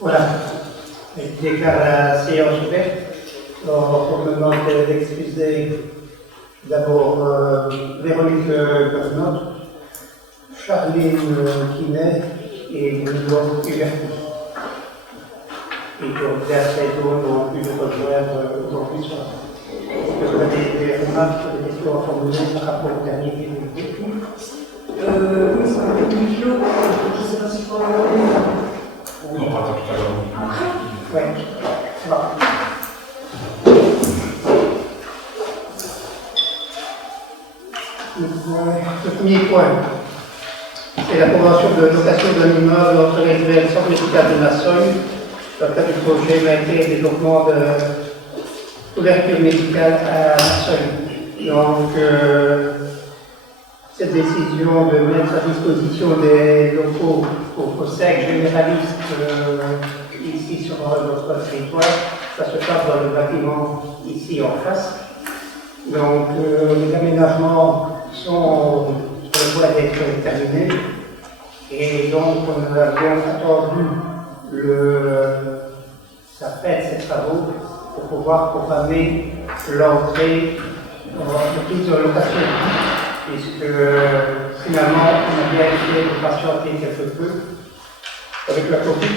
Voilà, je déclare la séance ouverte. Alors, on me demande d'excuser d'abord Véronique Bernot, Charline Quinet et Bruno Huberti. Et donc, d'après d'autres, ont pu nous rejoindre aujourd'hui soir. Est-ce que vous avez des remarques, des questions à formuler par rapport au dernier vidéo? Oui, ça va être une vidéo, je ne sais pas si je peux en regarder. On en parlera tout à l'heure. Oui. Bon. Le premier point, c'est l'approbation de location d'un immeuble entre les centre médical de Massogne. Dans le cadre du projet Maintien et développement de couverture médicale à Massogne. Donc, cette décision de mettre à disposition des locaux pour POSEC généralistes ici sur notre territoire, ça se passe dans le bâtiment ici en face. Donc les aménagements sont sur le point d'être terminés et donc on a bien attendu la fin de ces travaux pour pouvoir programmer l'entrée de prise de location. Puisque finalement, on a bien essayé de patienter quelque peu. Avec la Covid,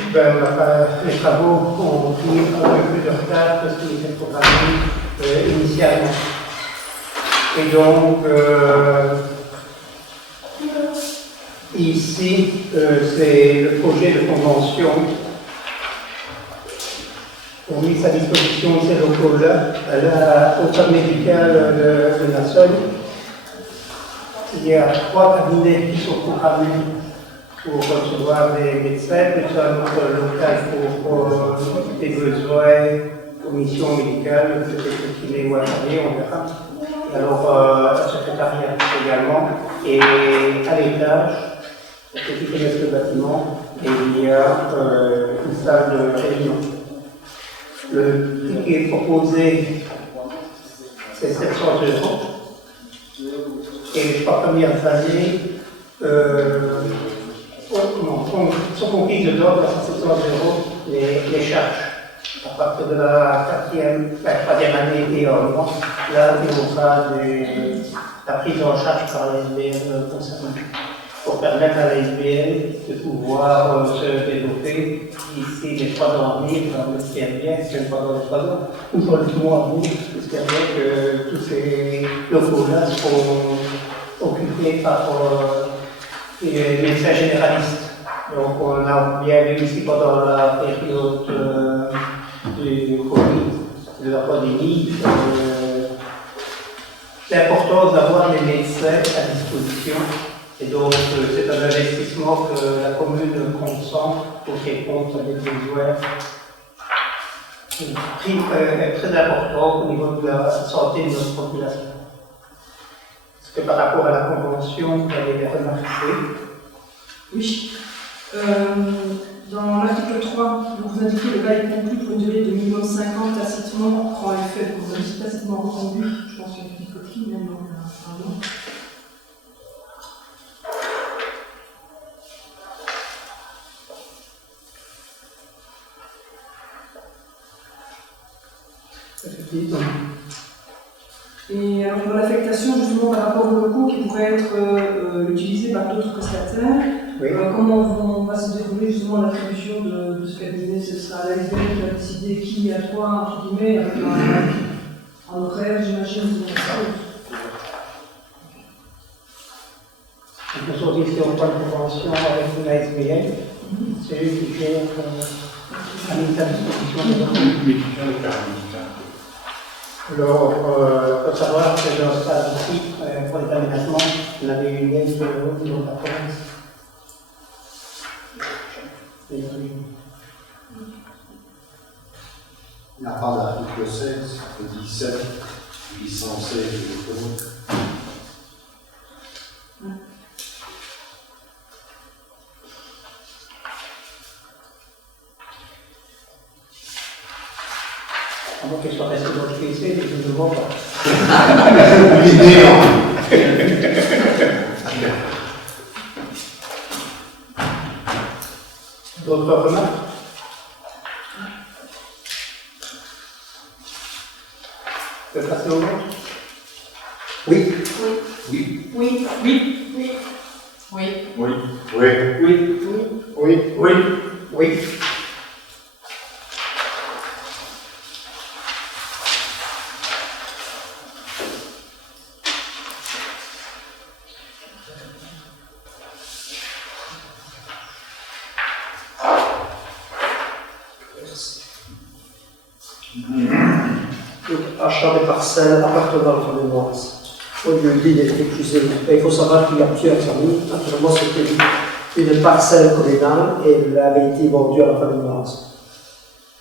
les travaux ont pris un peu plus de retard que ce qui était programmé initialement. Et donc, ici, c'est le projet de convention pour mise à disposition de ces locaux-là à la hauteur médicale de la Somme. Il y a 3 cabinets qui sont programmés pour recevoir des médecins, plus un autre local pour des besoins, commission médicale, peut-être qu'il est ou à Paris, on verra. Et alors, un secrétariat également. Et à l'étage, pour ceux qui connaissent le bâtiment, il y a une salle de réunion. Le prix qui est proposé, c'est 700 €. Et les 3 premières années sont comprises dedans à 700 € les charges. À partir de la 3e année et en moins, là, il y aura la prise en charge par les SBL concernés. Pour permettre à la SBL de pouvoir se développer ici les 3 ans à venir, j'espère bien, même pas dans les 3 ans, ou dans les mois à venir, j'espère bien que tous ces locaux-là seront occupés par les médecins généralistes. Donc on a bien vu ici pendant la période du Covid, de la pandémie, l'importance d'avoir les médecins à disposition. Et donc c'est un investissement que la commune consent pour répondre à des besoins. Le prix est très important au niveau de la santé de notre population. Est-ce que par rapport à la convention, vous avez des remarques? Oui. Dans l'article 3, vous indiquez le bail conclu pour une durée de minimum 5 ans tacitement prend effet. Donc vous avez tacitement reconduit, je pense qu'il y a une petite copie, même dans un an. Effectivement. Et alors dans l'affectation justement par rapport aux locaux qui pourraient être utilisés par d'autres prestataires, Oui. Comment va se dérouler justement l'attribution de ce cabinet? Ce sera la SBL qui va décider qui à toi, entre guillemets, avec un horaire, j'imagine. Nous sommes ici en point de convention avec la SBL. C'est eux qui gèrent la mise à disposition des Alors, il faut savoir que dans ce stade ici, pour les aménagements, on avait une aide au niveau de la province. À part l'article 16, le 17, licencié et le code. À moins qu'elle soit restée dans le PC, je ne le vois pas. D'autres remarques? peut passer au vote? Oui. Oui. Oui. Oui. Oui. Oui. Oui. Oui. Oui. Oui. Oui. Oui. Donc, achat des parcelles appartenant à la famille Noise. Au lieu dit d'être éclusé. Il faut savoir qu'il y a plusieurs familles. Naturellement, c'était une parcelle communale et elle avait été vendue à la famille Noise.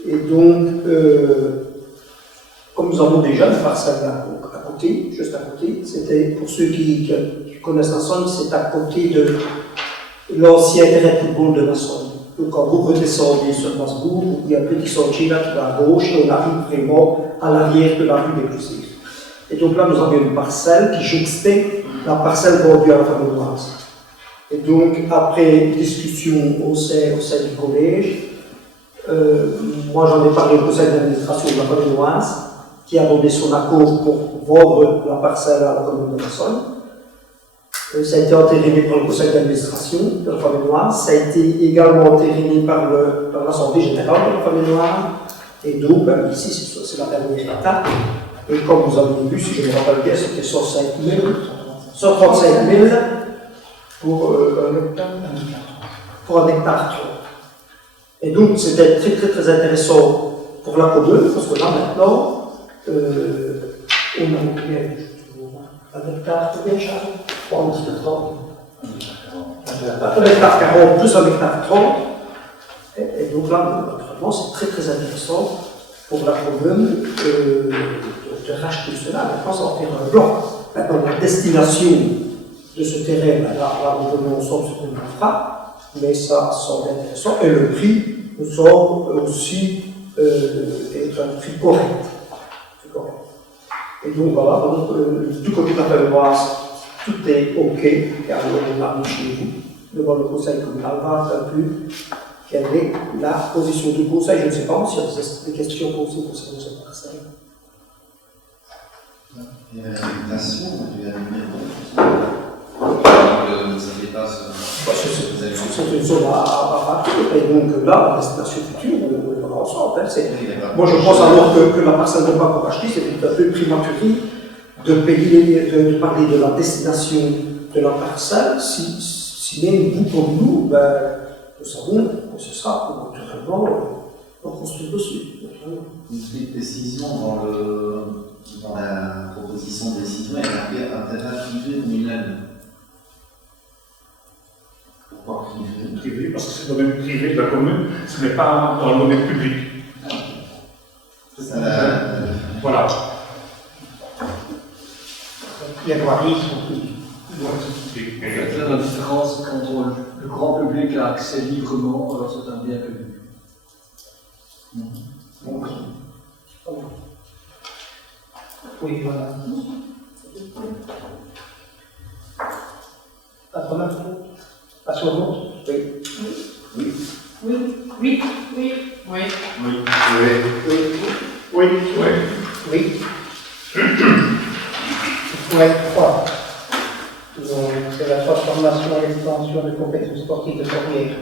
Et donc, comme nous avons déjà une parcelle à côté, juste à côté, c'était pour ceux qui connaissent la Somme, c'est à côté de l'ancien terrain de football de la Somme. Donc quand vous redescendez sur Masbourg, il y a un petit sentier là qui va à gauche et on arrive vraiment à l'arrière de la rue des Poussières. Et donc là, nous avions une parcelle qui jouxtait la parcelle vendue à la famille Noise. Et donc, après discussion au sein du collège, moi j'en ai parlé au conseil d'administration de la famille Noise, qui a donné son accord pour vendre la parcelle à la commune de la Somme. Ça a été entériné par le conseil d'administration de la famille Noise, ça a été également entériné par l'Assemblée générale de la famille Noise, et donc ici c'est la dernière étape. Et comme vous avez vu, si je me rappelle bien, c'était 135 000 pour un hectare 3. Et donc c'était très très très intéressant pour la commune, parce que là maintenant, on a combien? Un hectare, combien, Charles? 30, 30. Un hectare 40 plus un hectare 30. Et donc là, naturellement, c'est très très intéressant pour la commune de racheter cela. Maintenant, ça va faire un bloc. Maintenant, la destination de ce terrain, là nous venons ensemble sur une fera, mais ça semble intéressant. Et le prix nous semble aussi être un prix correct. Et donc voilà, du côté de la Pellevoise, tout est OK, car on arrive chez vous, devant le conseil communal, voir un peu quelle est la position du conseil. Je ne sais pas s'il y a des questions posées concernant cette parcelle. Il y avait la réputation, il y avait ça dépasse. C'est une zone à partir, et donc là, la destination future, on le verra ensemble. Moi, je pense alors que la parcelle de pas pour acheter, c'est un peu prématuré de parler de la destination de la parcelle, si même vous comme nous, nous savons que ce sera naturellement construit dessus. Une petite précision dans la proposition de décision, il y a marqué un terrain privé communal. Pourquoi privé? Privé, parce que c'est le domaine privé de la commune, ce n'est pas dans le domaine public. Voilà. Il y a voirie, Et- C'est la différence quand le grand public a accès librement, alors c'est un bien public. oui, voilà. Pas trop mal. Pas sur le vote? Oui. Oui. Oui. Oui. Oui. Oui. Oui. Oui. Oui. Oui. Ouais, 3. Donc, c'est la transformation et l'extension de compétences sportives de Fourrière.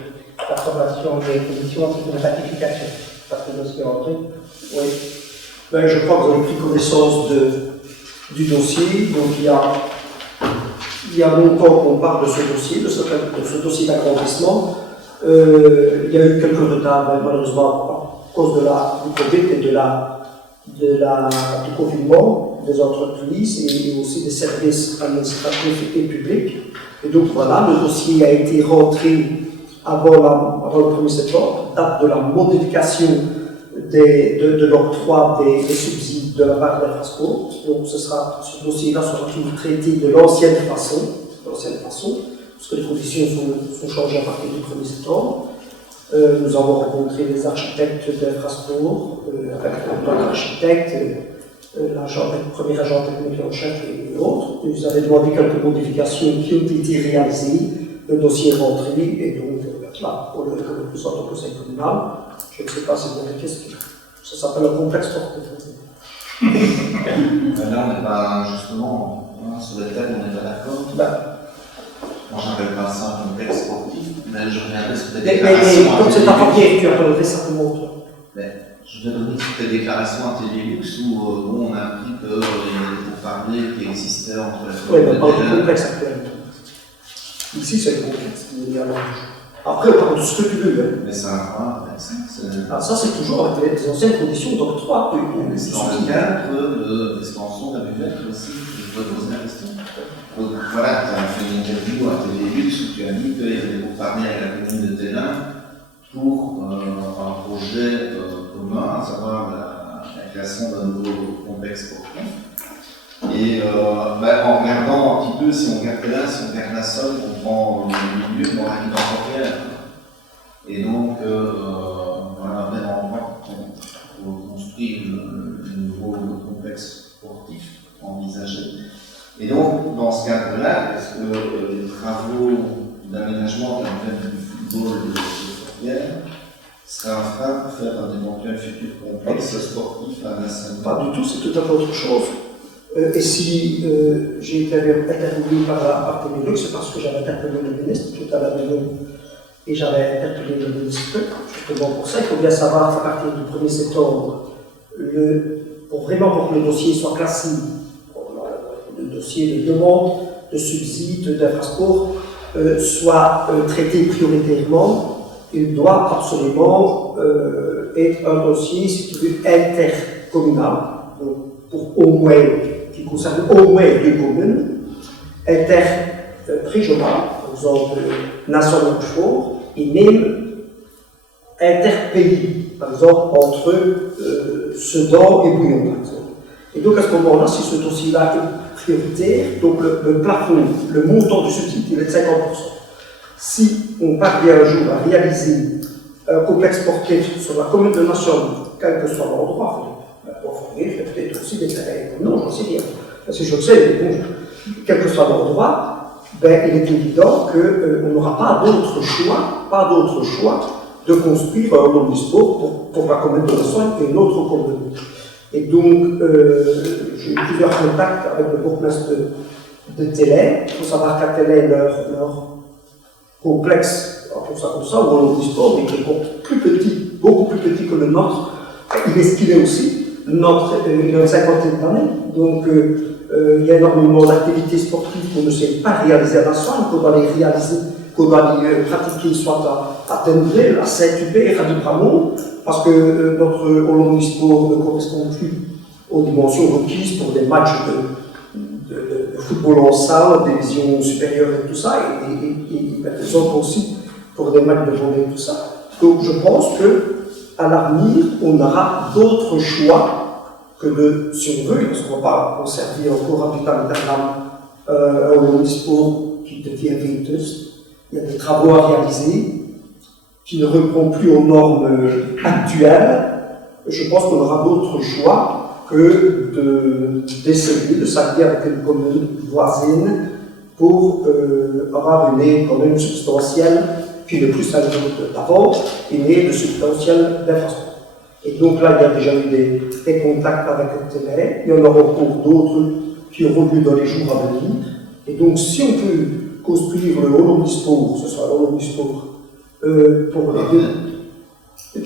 L'approbation des conditions, c'est une ratification. Parce que le dossier est entré. Oui. Je crois que vous avez pris connaissance du dossier. Donc, il y a longtemps qu'on parle de ce dossier, de ce dossier d'agrandissement. Il y a eu quelques retards, malheureusement, à cause du Covid et du confinement des entreprises et aussi des services administratifs et publics. Et donc voilà, le dossier a été rentré avant le 1er septembre, date de la modification de l'octroi des subsides de la part des Frasco. Donc ce dossier-là sera toujours traité de l'ancienne façon, parce que les conditions sont changées à partir du 1er septembre. Nous avons rencontré les architectes d'Infrasport, avec d'autres architectes, le premier agent technique en chef et autres. Ils avaient demandé quelques modifications qui ont été réalisées. Le dossier est rentré et donc là, pour le plus en conseil communal, je ne sais pas si vous avez des questions. Ça s'appelle un complexe sportif. Là, on n'est pas, justement, hein, sur les thèmes, on n'est pas d'accord. Moi, j'appelle pas ça un contexte sportif, mais je reviendrai sur tes déclarations. Mais comme c'est pas papier, tu as relevé simplement toi. Je vais revenir sur tes déclarations à Télélux où on a appris qu'il y avait des pourparlers qui existaient entre les Oui, mais pas le complexe actuel. Ici, c'est le complexe. Après, on parle de ce que tu veux. Hein. Mais ça a à voir avec ça. Ah, ça, c'est toujours avec les anciennes conditions d'octroi. C'est dans le cadre de l'extension de la buvette aussi, je dois te poser la question. Donc voilà, tu as fait une interview à Télélux où tu as dit qu'il y avait des pourparlers avec la commune de Télin pour un projet commun, à savoir la création d'un nouveau complexe sportif. Et en regardant un petit peu, si on regarde là, si on regarde la Somme, on prend le milieu, on arrive dans Saint-Pierre. Et donc, voilà, même endroit pour construire le nouveau complexe sportif envisagé. Et donc, dans ce cadre-là, est-ce que les travaux d'aménagement de la plaine du football de Saint-Pierre sera un frein pour faire un éventuel futur complexe sportif à la Somme? Pas du tout, c'est tout à fait autre chose. Et si j'ai été intervenu par Télélux, c'est parce que j'avais interpellé le ministre tout à la maison et j'avais interpellé le ministre justement pour ça. Il faut bien savoir qu'à partir du 1er septembre, pour que le dossier soit classé, le dossier de demande de subsides d'infrasport soit traité prioritairement, il doit absolument être un dossier, si tu veux, intercommunal, donc pour au moins, qui concerne au moins 2 communes, interrégionales, par exemple national Rochefort, et même interpays, par exemple entre Sedan et Bouillon, par exemple. Et donc à ce moment-là, si ce dossier-là est prioritaire, donc le plafond, le montant du subside, il est de 50%. Si on parvient un jour à réaliser un complexe sportif sur la commune de Nation, quel que soit l'endroit, il y a peut-être aussi des terrains. Non, j'en sais rien. Parce que je le sais, mais bon, quel que soit l'endroit, ben, il est évident qu'on n'aura pas d'autre choix de construire un omnisport pour la commune de Nation et une autre commune. Et donc, j'ai eu plusieurs contacts avec le bourgmestre de Télin. Il faut savoir qu'à Télin, leur complexe, pour ça comme ça, ou un omnisport, mais qui est plus petit, beaucoup plus petit que le nôtre, il est ce qu'il est aussi. Il a une cinquantaine d'années, donc il y a énormément d'activités sportives qu'on ne sait pas réaliser à la soirée, qu'on doit les réaliser, qu'on doit les pratiquer soit à Tenbrel, à Saint-Hubert, à Libramont, parce que notre omnisport ne correspond plus aux dimensions requises pour des matchs de football en salle, des divisions supérieures et tout ça, et les autres aussi pour des matchs de volley et tout ça. Donc je pense que à l'avenir, on aura d'autres choix que de surveiller, parce qu'on ne va pas conserver encore un vitam aeternam au omnisport qui devient vétus. Il y a des travaux à réaliser qui ne répondent plus aux normes actuelles. Je pense qu'on aura d'autres choix que d'essayer de s'allier avec une commune voisine pour avoir une aide quand même substantielle, qui n'est plus celle d'avant, une aide substantielle d'infrastructure. Et donc là, il y a déjà eu des contacts avec le Télin, il y en aura encore d'autres qui auront lieu dans les jours à venir. Et donc, si on peut construire le hall omnisport, ce sera le hall omnisport pour les deux. Je ne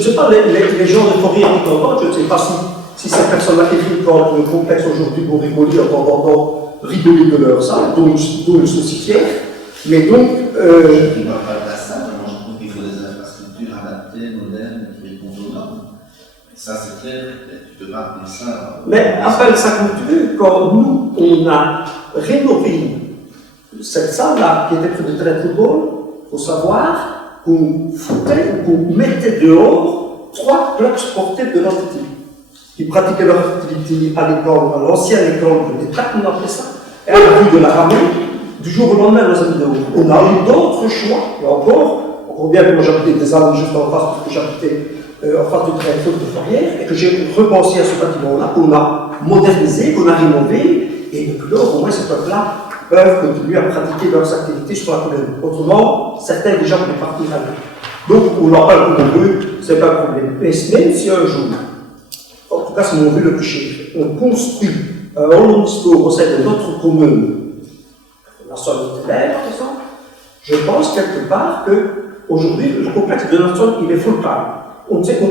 sais pas, les gens de Forêt entendent, je ne sais pas si ces personnes-là qui fréquentent le complexe aujourd'hui vont rigoler en entendant rigoler de leur salle, dont ils sont si fiers. Mais donc. Je ne parle pas de la salle, moi je trouve qu'il faut des infrastructures adaptées, modernes, qui répondent aux normes. Ça c'est clair, tu te parles de ça. Mais appelle ça comme tu veux, quand nous, on a rénové cette salle-là qui était près de terrain de football, il faut savoir qu'on foutait, qu'on mettait dehors 3 clubs sportifs de l'entité qui pratiquaient leur activité à l'école, à l'ancienne école des tracts, on appelait ça, et à la rue de la Ramée, du jour au lendemain, on les a mis dehors. On a eu d'autres choix, et encore bien que moi j'habitais des années juste en face, parce que j'habitais en face du terrain de foot de Forrières, et que j'ai repensé à ce bâtiment-là, qu'on a modernisé, qu'on a rénové, et depuis lors, au moins ces peuples-là peuvent continuer à pratiquer leurs activités sur la commune. Autrement, certains déjà voulaient partir à l'heure. Donc, on en parle comme on veut, c'est pas un problème. Mais même si un jour, en tout cas, c'est mon vue le plus cher, on construit un hall sport au sein de notre commune, la zone littéraire, par exemple, je pense quelque part qu'aujourd'hui, le complexe de notre zone, il est full-time. On ne sait plus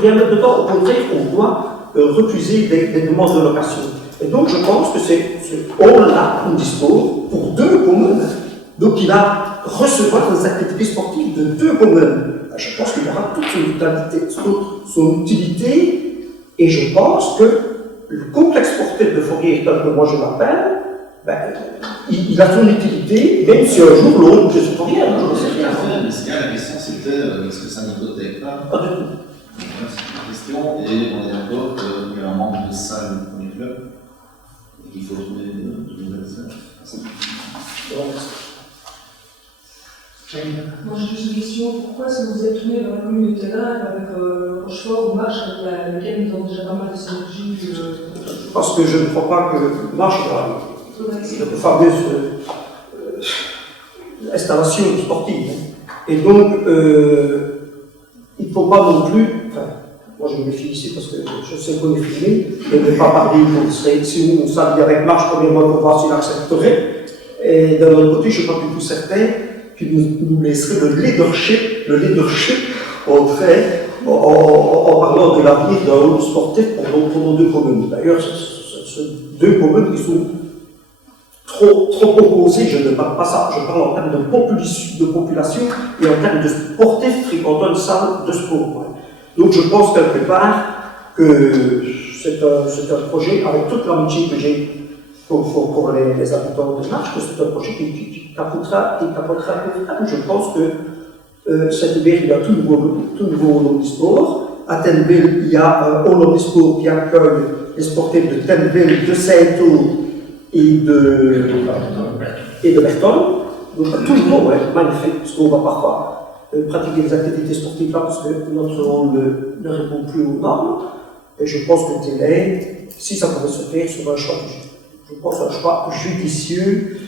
rien mettre dedans, au contraire, on doit refuser des demandes de location. Et donc, je pense que c'est ce hall-là qu'on dispose pour 2 communes. Donc, il va recevoir des activités sportives de 2 communes. Je pense qu'il aura toute son utilité, et je pense que le complexe sportif de Fourrière, tel que moi je l'appelle, il a son utilité, même si un jour l'autre, je suis Fourrière, je ne sais rien. Mais ce qu'il y a, la question c'était est-ce que ça n'hypothèque pas? Pas du tout. C'est une question, et on est d'accord qu'il y a un manque de salles pour les clubs, et qu'il faut trouver de nouvelles salles. Moi j'ai juste une question, pourquoi est-ce que vous êtes tourné vers la commune de Terrain avec Rochefort ou Marche, avec laquelle nous avons déjà pas mal de synergies Parce que je ne crois pas que Marche va de fameuse installation sportive. Et donc, il ne faut pas non plus, enfin, moi je me méfie ici parce que je sais qu'on est filmé, et ne pas parler, si on s'habille avec Marche, premièrement, pour voir s'il accepterait. Et d'un autre côté, je ne suis pas du tout certain qu'il nous laisserait le leadership en parlant de l'avenir d'un hall sportif pour nos 2 communes. D'ailleurs, ce sont 2 communes qui sont trop opposées, je ne parle pas ça, je parle en termes de population et en termes de sportifs fréquentant une salle de sport. Donc je pense quelque part que c'est un projet, avec toute l'amitié que j'ai pour les habitants de Marche, que c'est un projet qui capotera. Je pense que cet hiver, il y a tout nouveau hall sport. À Tenville, il y a un hall sport qui accueille les sportifs de Tenville, de Saint-Ouen et de Berton. Donc tout nouveau, magnifique, parce qu'on va parfois pratiquer des activités sportives là, parce que notre hall ne répond plus aux normes. Et je pense que Télé, si ça pouvait se faire, serait un choix un choix judicieux.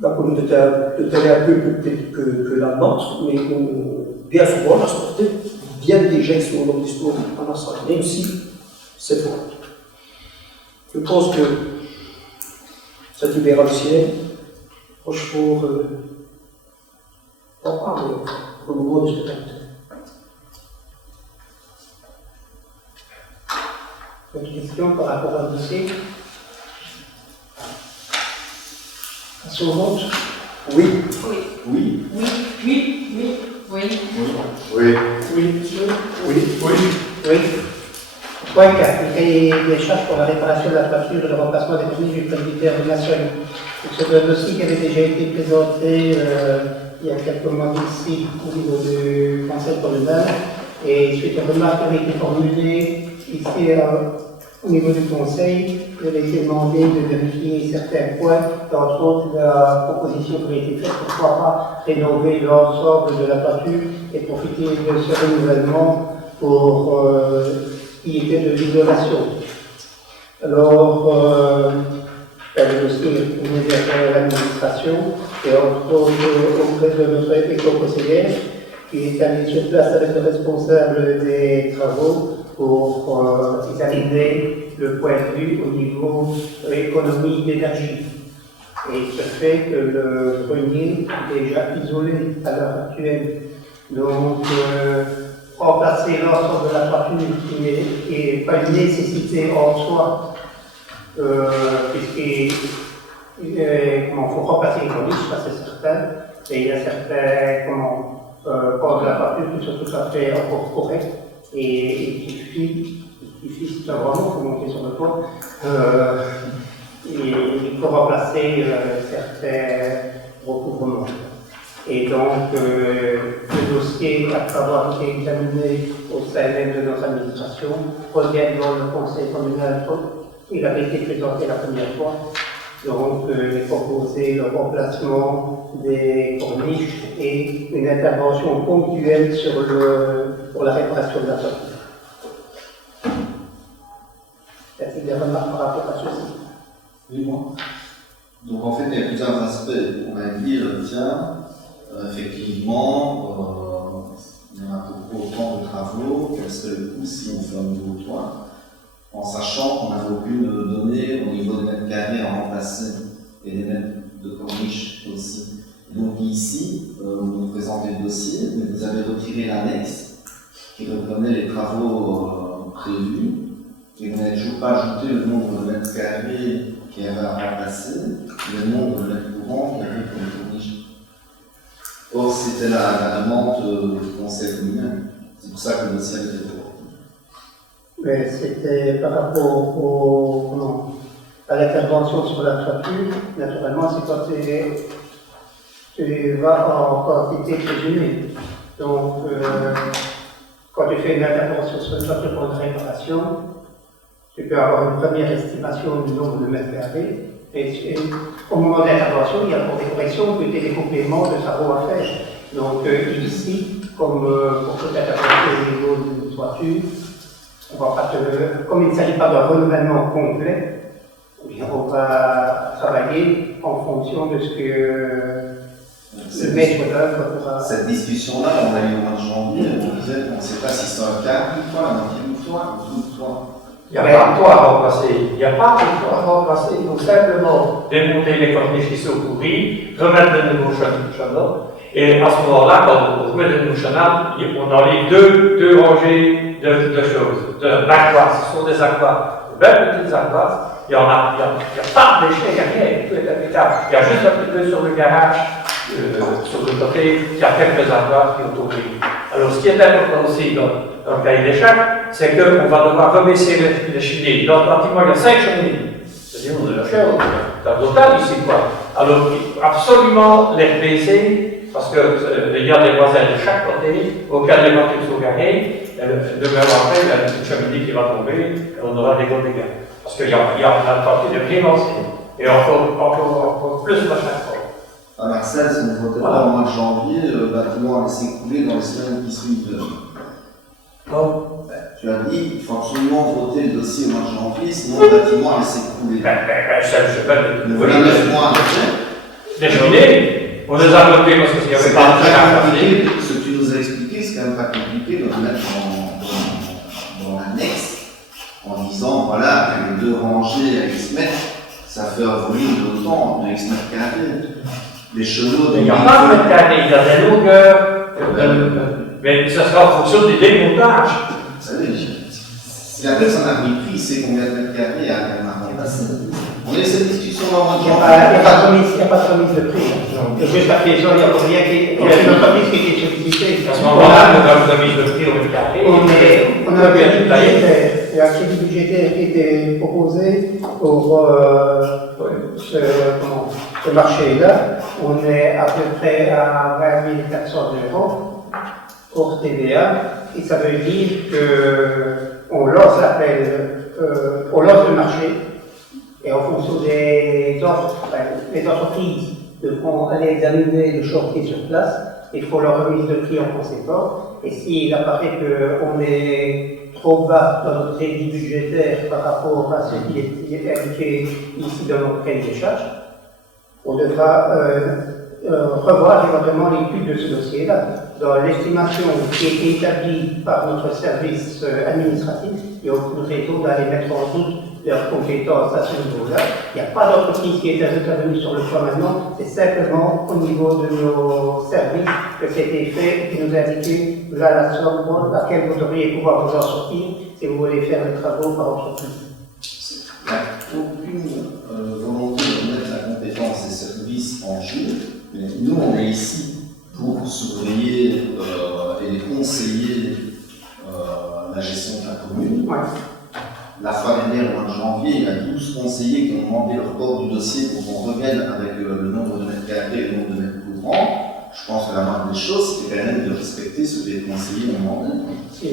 La commune de Télé un peu plus que la nôtre, mais bien souvent, la sportive vient déjà sur le discours en ensemble, même si c'est faux. Je pense que cet hiver au ciel, Rochefort, on parle pour le moment du spectacle. Une question par rapport à l'lycée. À son vote? Oui. Oui. Oui. Oui. Oui. Oui. Oui. Oui. Oui. Point 4. Les charges pour la réparation de la toiture et le remplacement des corniches du presbytère de Massonne. C'est un dossier qui avait déjà été présenté il y a quelques mois ici au niveau du conseil communal. Et suite aux remarques qui avaient été formulées ici au niveau du conseil, je vais essayer demandé de vérifier certains points, entre autres la proposition qui a été faite, pourquoi pas rénover l'ensemble de la toiture et profiter de ce renouvellement pour qui était de l'isolation. Alors, le dossier est venu vers l'administration et entre autres auprès de notre éco-conseillère qui est allé sur place avec le responsable des travaux pour examiner le point de vue au niveau économie d'énergie. Et ce fait que le grenier est déjà isolé à l'heure actuelle. Donc, remplacer l'ensemble de la toiture qui n'est pas une nécessité en soi, puisqu'il faut remplacer les corniches, ça c'est certain, et il y a certains corps de la toiture qui sont tout à fait encore corrects, et il suffit, c'est un grand mot pour monter sur le toit, il faut remplacer certains recouvrements. Et donc, le dossier, après avoir été examiné au sein même de notre administration, revient dans le conseil communal. Il avait été présenté la première fois. Donc, il est proposé le remplacement des corniches et une intervention ponctuelle pour la réparation de la toiture. Y a-t-il des remarques par rapport à ceci? Oui, moi. Donc, en fait, il y a plusieurs aspects. On va dire, tiens, effectivement, autant de travaux, quel serait le coût si on fait un nouveau toit, en sachant qu'on n'avait aucune donnée au niveau des mètres carrés à remplacer et des mètres de corniche aussi. Donc ici, vous nous présentez le dossier, mais vous avez retiré l'annexe qui reprenait les travaux prévus, et vous n'avez toujours pas ajouté le nombre de mètres carrés qui avait à remplacer, le nombre de mètres courants qui avait pour les corniches. Or, c'était la demande du conseil communal. C'est pour ça que le dossier a été reporté. Mais c'était par rapport à l'intervention sur la toiture. Naturellement, c'est quand tu vas en quantité présumée. Donc, quand tu fais une intervention sur la toiture pour une réparation, tu peux avoir une première estimation du nombre de mètres carrés. Et au moment de l'intervention, il y a pour des corrections que des compléments de travaux à faire. Donc ici, comme pour toute intervention au niveau de toiture, on va pas comme il ne s'agit pas d'un renouvellement complet, on va travailler en fonction de ce que le maître d'œuvre pourra. Cette discussion-là, on l'a eu au mois de janvier, on disait qu'on ne sait pas si c'est un quart du toit, la moitié du toit, ou tout le toit. Il n'y a pas de toit à remplacer. Il n'y a pas de toit à remplacer. Il faut simplement démonter les corniches qui sont pourries, remettre de nouveaux chenaux. Et à ce moment-là, quand on remet de nouveaux chenaux, on enlève deux rangées de choses. D'aquas, ce sont des aquas, de belles petites aquas. Il n'y a pas de déchets, il n'y a rien. Tout est impeccable. Il y a juste un petit peu sur le garage, sur le côté, il y a quelques aquas qui ont tombé. Alors, ce qui est important aussi dans le cahier des charges, c'est qu'on va devoir rebaisser les cheminées. Dans le bâtiment, il y a 5 cheminées. C'est-à-dire, on a la chair, on a total ici, quoi. Alors, il faut absolument les rebaisser, parce qu'il y a des voisins de chaque côté, auxquels les voitures sont garées, demain après, il y a une cheminée qui va tomber, et on aura des gros dégâts. Parce qu'il y a une partie de bien ancienne, et encore plus à chaque fois. À Marseille, si on votait pas au mois de janvier, le bâtiment allait s'écouler dans les semaines qui suivent. Bon. Tu as dit, il faut absolument voter le dossier au mois de janvier, sinon le bâtiment allait s'écouler. Je sais pas de. Voilà 9 mois après. Les cheminées, on les a bloquées parce qu'il n'y avait pas de compliqué. Ce que tu nous as expliqué, c'est quand même pas compliqué de le mettre dans l'annexe, en disant, voilà, les 2 rangées à X mètres, ça fait un volume d'autant de X mètres carrés. Les chenaux il n'y a pas de mètres carrés, il y a des longueurs, mais ça sera en fonction des démontages. Vous savez, si la personne a pris prix, c'est combien de mètres carrés à remplacer. On est cette discussion dans le mois de janvier. Il n'y a pas de remise de prix. Jusqu'à présent, il n'y a rien qui est. Il y a une entreprise qui est sollicitée. À ce moment-là, on a une remise de prix au mètre carré. On a un crédit budgétaire. Il y a un crédit budgétaire qui était proposé pour ce marché-là. On est à peu près à 20 400 € hors TVA. Et ça veut dire qu'on lance l'appel, on lance le marché. Et en fonction des offres, les entreprises devront aller examiner le chantier sur place et font leur remise de prix en conséquence. Et s'il apparaît qu'on est trop bas dans notre crédit budgétaire par rapport à ce qui est indiqué ici dans notre cahier des charges, on devra revoir éventuellement l'étude de ce dossier-là. Dans l'estimation qui a été établie par notre service administratif, il n'y a aucune raison d'aller mettre en doute leurs compétences à ce niveau-là. Il n'y a pas d'entreprise qui est intervenue sur le point maintenant, c'est simplement au niveau de nos services que c'était fait, qui nous a indiqué là la somme à laquelle vous devriez pouvoir vous en sortir si vous voulez faire les travaux par entreprise. Il n'y a aucune volonté de mettre la compétence des services en jeu, mais nous on est ici pour surveiller et conseiller la gestion de la commune. Ouais. La fois dernière, au mois de janvier, il y a 12 conseillers qui ont demandé le report du dossier pour qu'on revienne avec le nombre de mètres carrés et le nombre de mètres courants. Je pense que la moindre des choses, c'est quand même de respecter ce que les conseillers ont demandé. C'était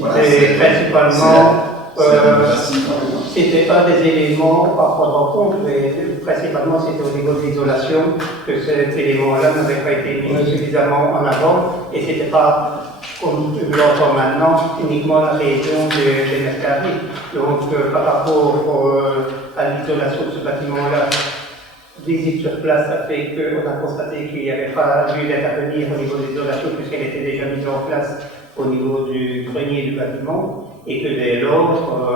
c'était un des éléments à prendre en compte, mais principalement c'était au niveau de l'isolation que cet élément-là n'avait pas été mis suffisamment en avant, et c'était pas, comme tu l'entends maintenant, uniquement la région des mètres carrés. Donc par rapport à l'isolation de ce bâtiment-là, visite sur place a fait qu'on a constaté qu'il n'y avait pas lieu d'intervenir au niveau de l'isolation puisqu'elle était déjà mise en place au niveau du grenier du bâtiment et que dès lors,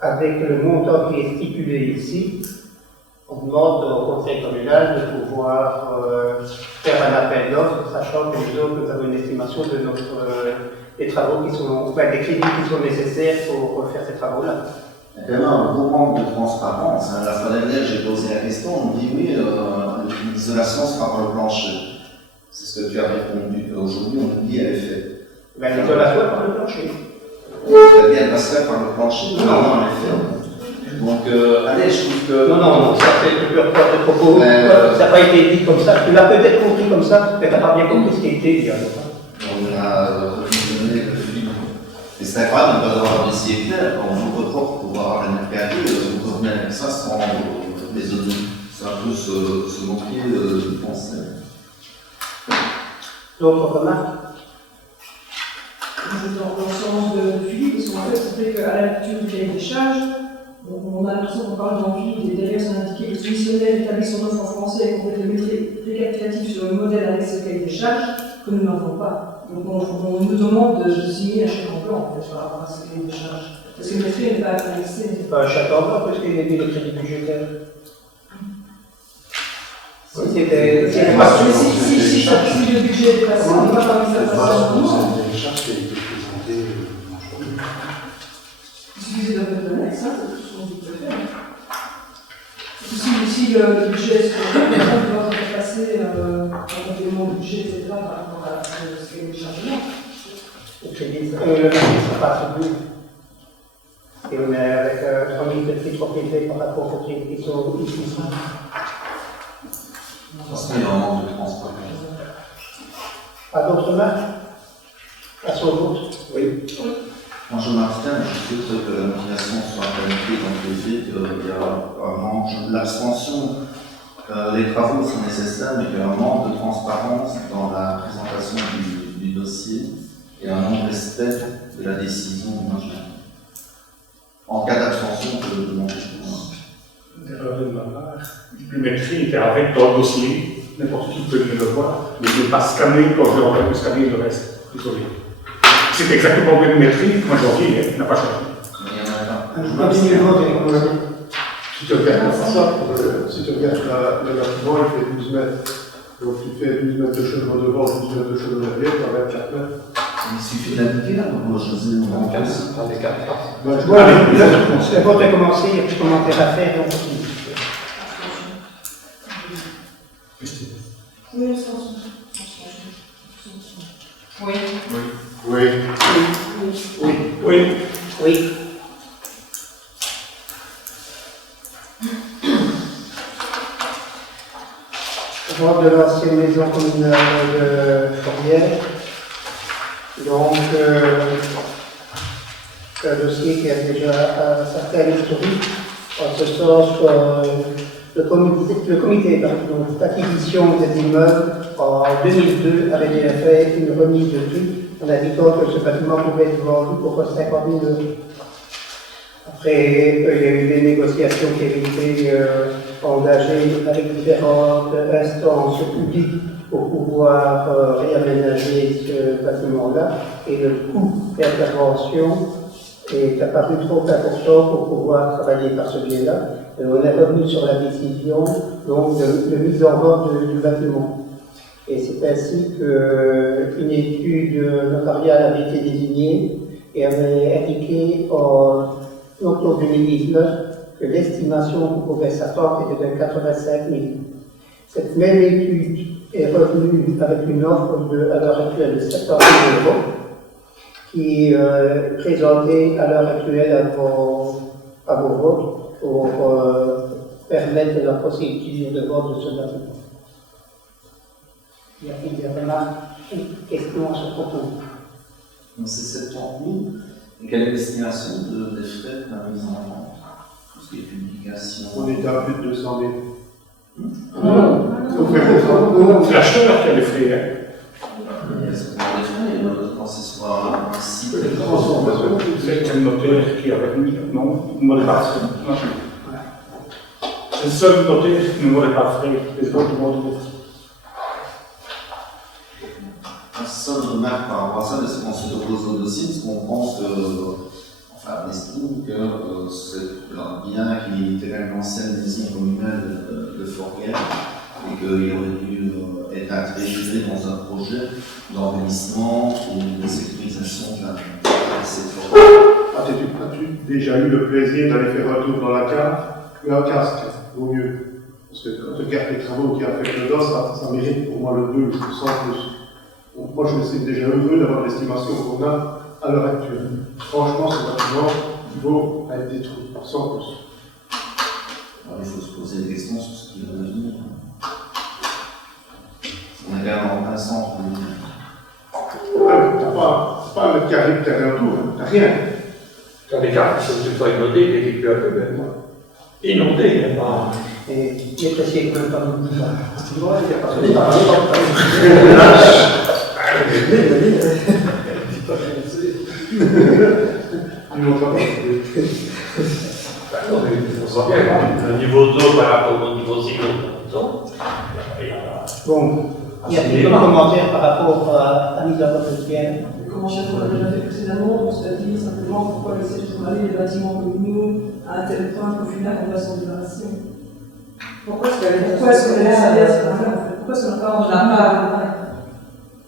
avec le montant qui est stipulé ici, on demande au conseil communal de pouvoir faire un appel d'offres, sachant que nous autres, nous avons une estimation de des travaux qui sont, enfin, des crédits qui sont nécessaires pour faire ces travaux-là. Il y a quand même un gros manque de transparence. La fois dernière, j'ai posé la question, on me dit oui, l'isolation sera par le plancher. C'est ce que tu as répondu. Aujourd'hui, on nous dit elle est faite. Ben, l'isolation est par le plancher. Très bien, elle passerait par le plancher. Non, non, elle est faite. Donc, allez, je trouve que. Non, ça fait de propos. Mais, ça n'a pas été dit comme ça. Tu l'as peut-être compris comme ça, mais tu n'as pas bien compris ce qui a été dit. On a revisionné le film. Et c'est incroyable de ne pas avoir un dossier clair. Quand on ouvre propre pour avoir un mercado, vous revenez avec ça sans les autres. C'est un peu se moquer de penser. D'autres remarques? Je dans le sens de Philippe, parce qu'en fait, c'était qu'à la lecture du cahier des charges, on a l'impression qu'on parle d'envie, et derrière, c'est indiqué que le soumissionnaire établit son offre en français et complète le métier récapitulatif sur le modèle annexé au cahier des charges, que nous n'avons pas. Donc, on nous demande de signer un chèque en blanc, en fait, par rapport à ce cahier des charges. Parce que le métier n'est pas annexé. C'est pas un chèque en blanc, parce qu'il y a des crédits budgétaires. Si c'était. Si le budget est passé, on ne va pas mettre ça passé. C'est une charge qui a été présentée aujourd'hui. Il suffisait d'un peu de l'annexe, c'est tout ce qu'on peut faire. Si le budget est on doit faire passer un complément de budget, etc., par rapport à ce qu'est le chargement. Le marché ne sera pas attribué. Et on est avec 3000 petites propriétés par rapport aux propriétés qui sont ici. Parce qu'il y a un manque de transparence. Pas d'autres remarques? À son vote? Oui. Moi, je m'abstiens, je souhaite que la nomination soit planifiée dans le fait qu'il y a un manque l'abstention. Les travaux sont nécessaires, mais qu'il y a un manque de transparence dans la présentation du dossier et un non-respect de la décision du majeur. En cas d'abstention, je le demande. Erreur de ma part. Le métrie était avec dans le dossier, n'importe qui peut venir le voir, mais je ne l'ai pas scanné quand je l'aurais pu scanner le reste. Désolé. C'est exactement le même métrie, moi j'en dis, il n'a pas changé. Je continue le vote. Si tu regardes le bâtiment, il fait 12 mètres. Donc tu fais 12 mètres de chemin devant, 12 mètres de chemin derrière, tu as 24 mètres. Il suffit d'indiquer là, pour choisir mon casse. Allez, le vote est commencé, il y a plus de commentaires à faire et on continue. Oui, Oui. Oui. Oui. Vote de l'ancienne maison communale de Fourvière. Donc, c'est un dossier qui a déjà un certain historique, en ce sens que le comité d'acquisition des immeubles en 2002 avait déjà fait une remise de prix en indiquant que ce bâtiment pouvait être vendu pour 50 000 €. Après, il y a eu des négociations qui avaient été engagées avec différentes instances publiques pour pouvoir réaménager ce bâtiment-là. Et le coût d'intervention est apparu trop important pour pouvoir travailler par ce biais-là. On est revenu sur la décision donc, de mise en vente du bâtiment. Et c'est ainsi qu'une étude notariale avait été désignée et avait indiqué en octobre 2019 que l'estimation qu'on pouvait s'attendre était de 85 000. Cette même étude est revenue avec une offre à l'heure actuelle de 70 000 € qui est présentée à l'heure actuelle à vos votes pour permettre la procédure de vote de ce bâtiment. Y a-t-il des remarques ou questions à ce propos? Donc c'est 70 000. Et quelle est l'estimation des frais de la mise en vente? Tout ce qui est publication. On était à plus de 200 000. Non. C'est l'acheteur qui a les frais. Est-ce qu'on a des frais quand c'est sur un site de transformation? C'est le notaire qui avait mis, non, il ne m'aurait pas de frais. C'est le seul notaire qui ne m'aurait pas de frais. Les autres m'ont des frais. une seule remarque par rapport à ça, parce qu'on se repose au dossier, parce qu'on pense que, enfin, on estime que c'est un bien qui était quand même l'ancienne maison communale de Forguères, et qu'il aurait dû être intégré dans un projet d'embellissement et de sécurisation de cette forêt. As-tu déjà eu le plaisir d'aller faire un tour dans la cave? Un casque, vaut mieux. Parce que quand tu regardes les travaux qu'il y a avec le dos, ça mérite pour moi le 2, le 100 plus. Donc moi je me suis déjà heureux d'avoir l'estimation qu'on a à l'heure actuelle. Franchement, ce bâtiment vaut à être détruit, 100 plus. Alors il faut se poser des questions sur ce qui va devenir. On est quand même en plein centre. T'as pas un mètre carré de terrain autour, hein. T'as rien. Quand les cartes sont une fois inondées, les véhicules un peu même. Inondés, mais pas. Et il est passé quand même pas beaucoup de temps. Tu vois, il n'y a pas de temps. On voit bien le niveau d'eau par rapport au niveau zéro. Bon, il y a quelques commentaires par rapport à la mise en œuvre de Pierre. Comme chef, on l'a déjà fait précédemment, on s'est dit simplement pourquoi laisser aller les bâtiments communaux à un tel point qu'au final on va s'en débarrasser. Pourquoi est-ce qu'on laisse aller à ce point-là en fait? Pourquoi est-ce qu'on n'a pas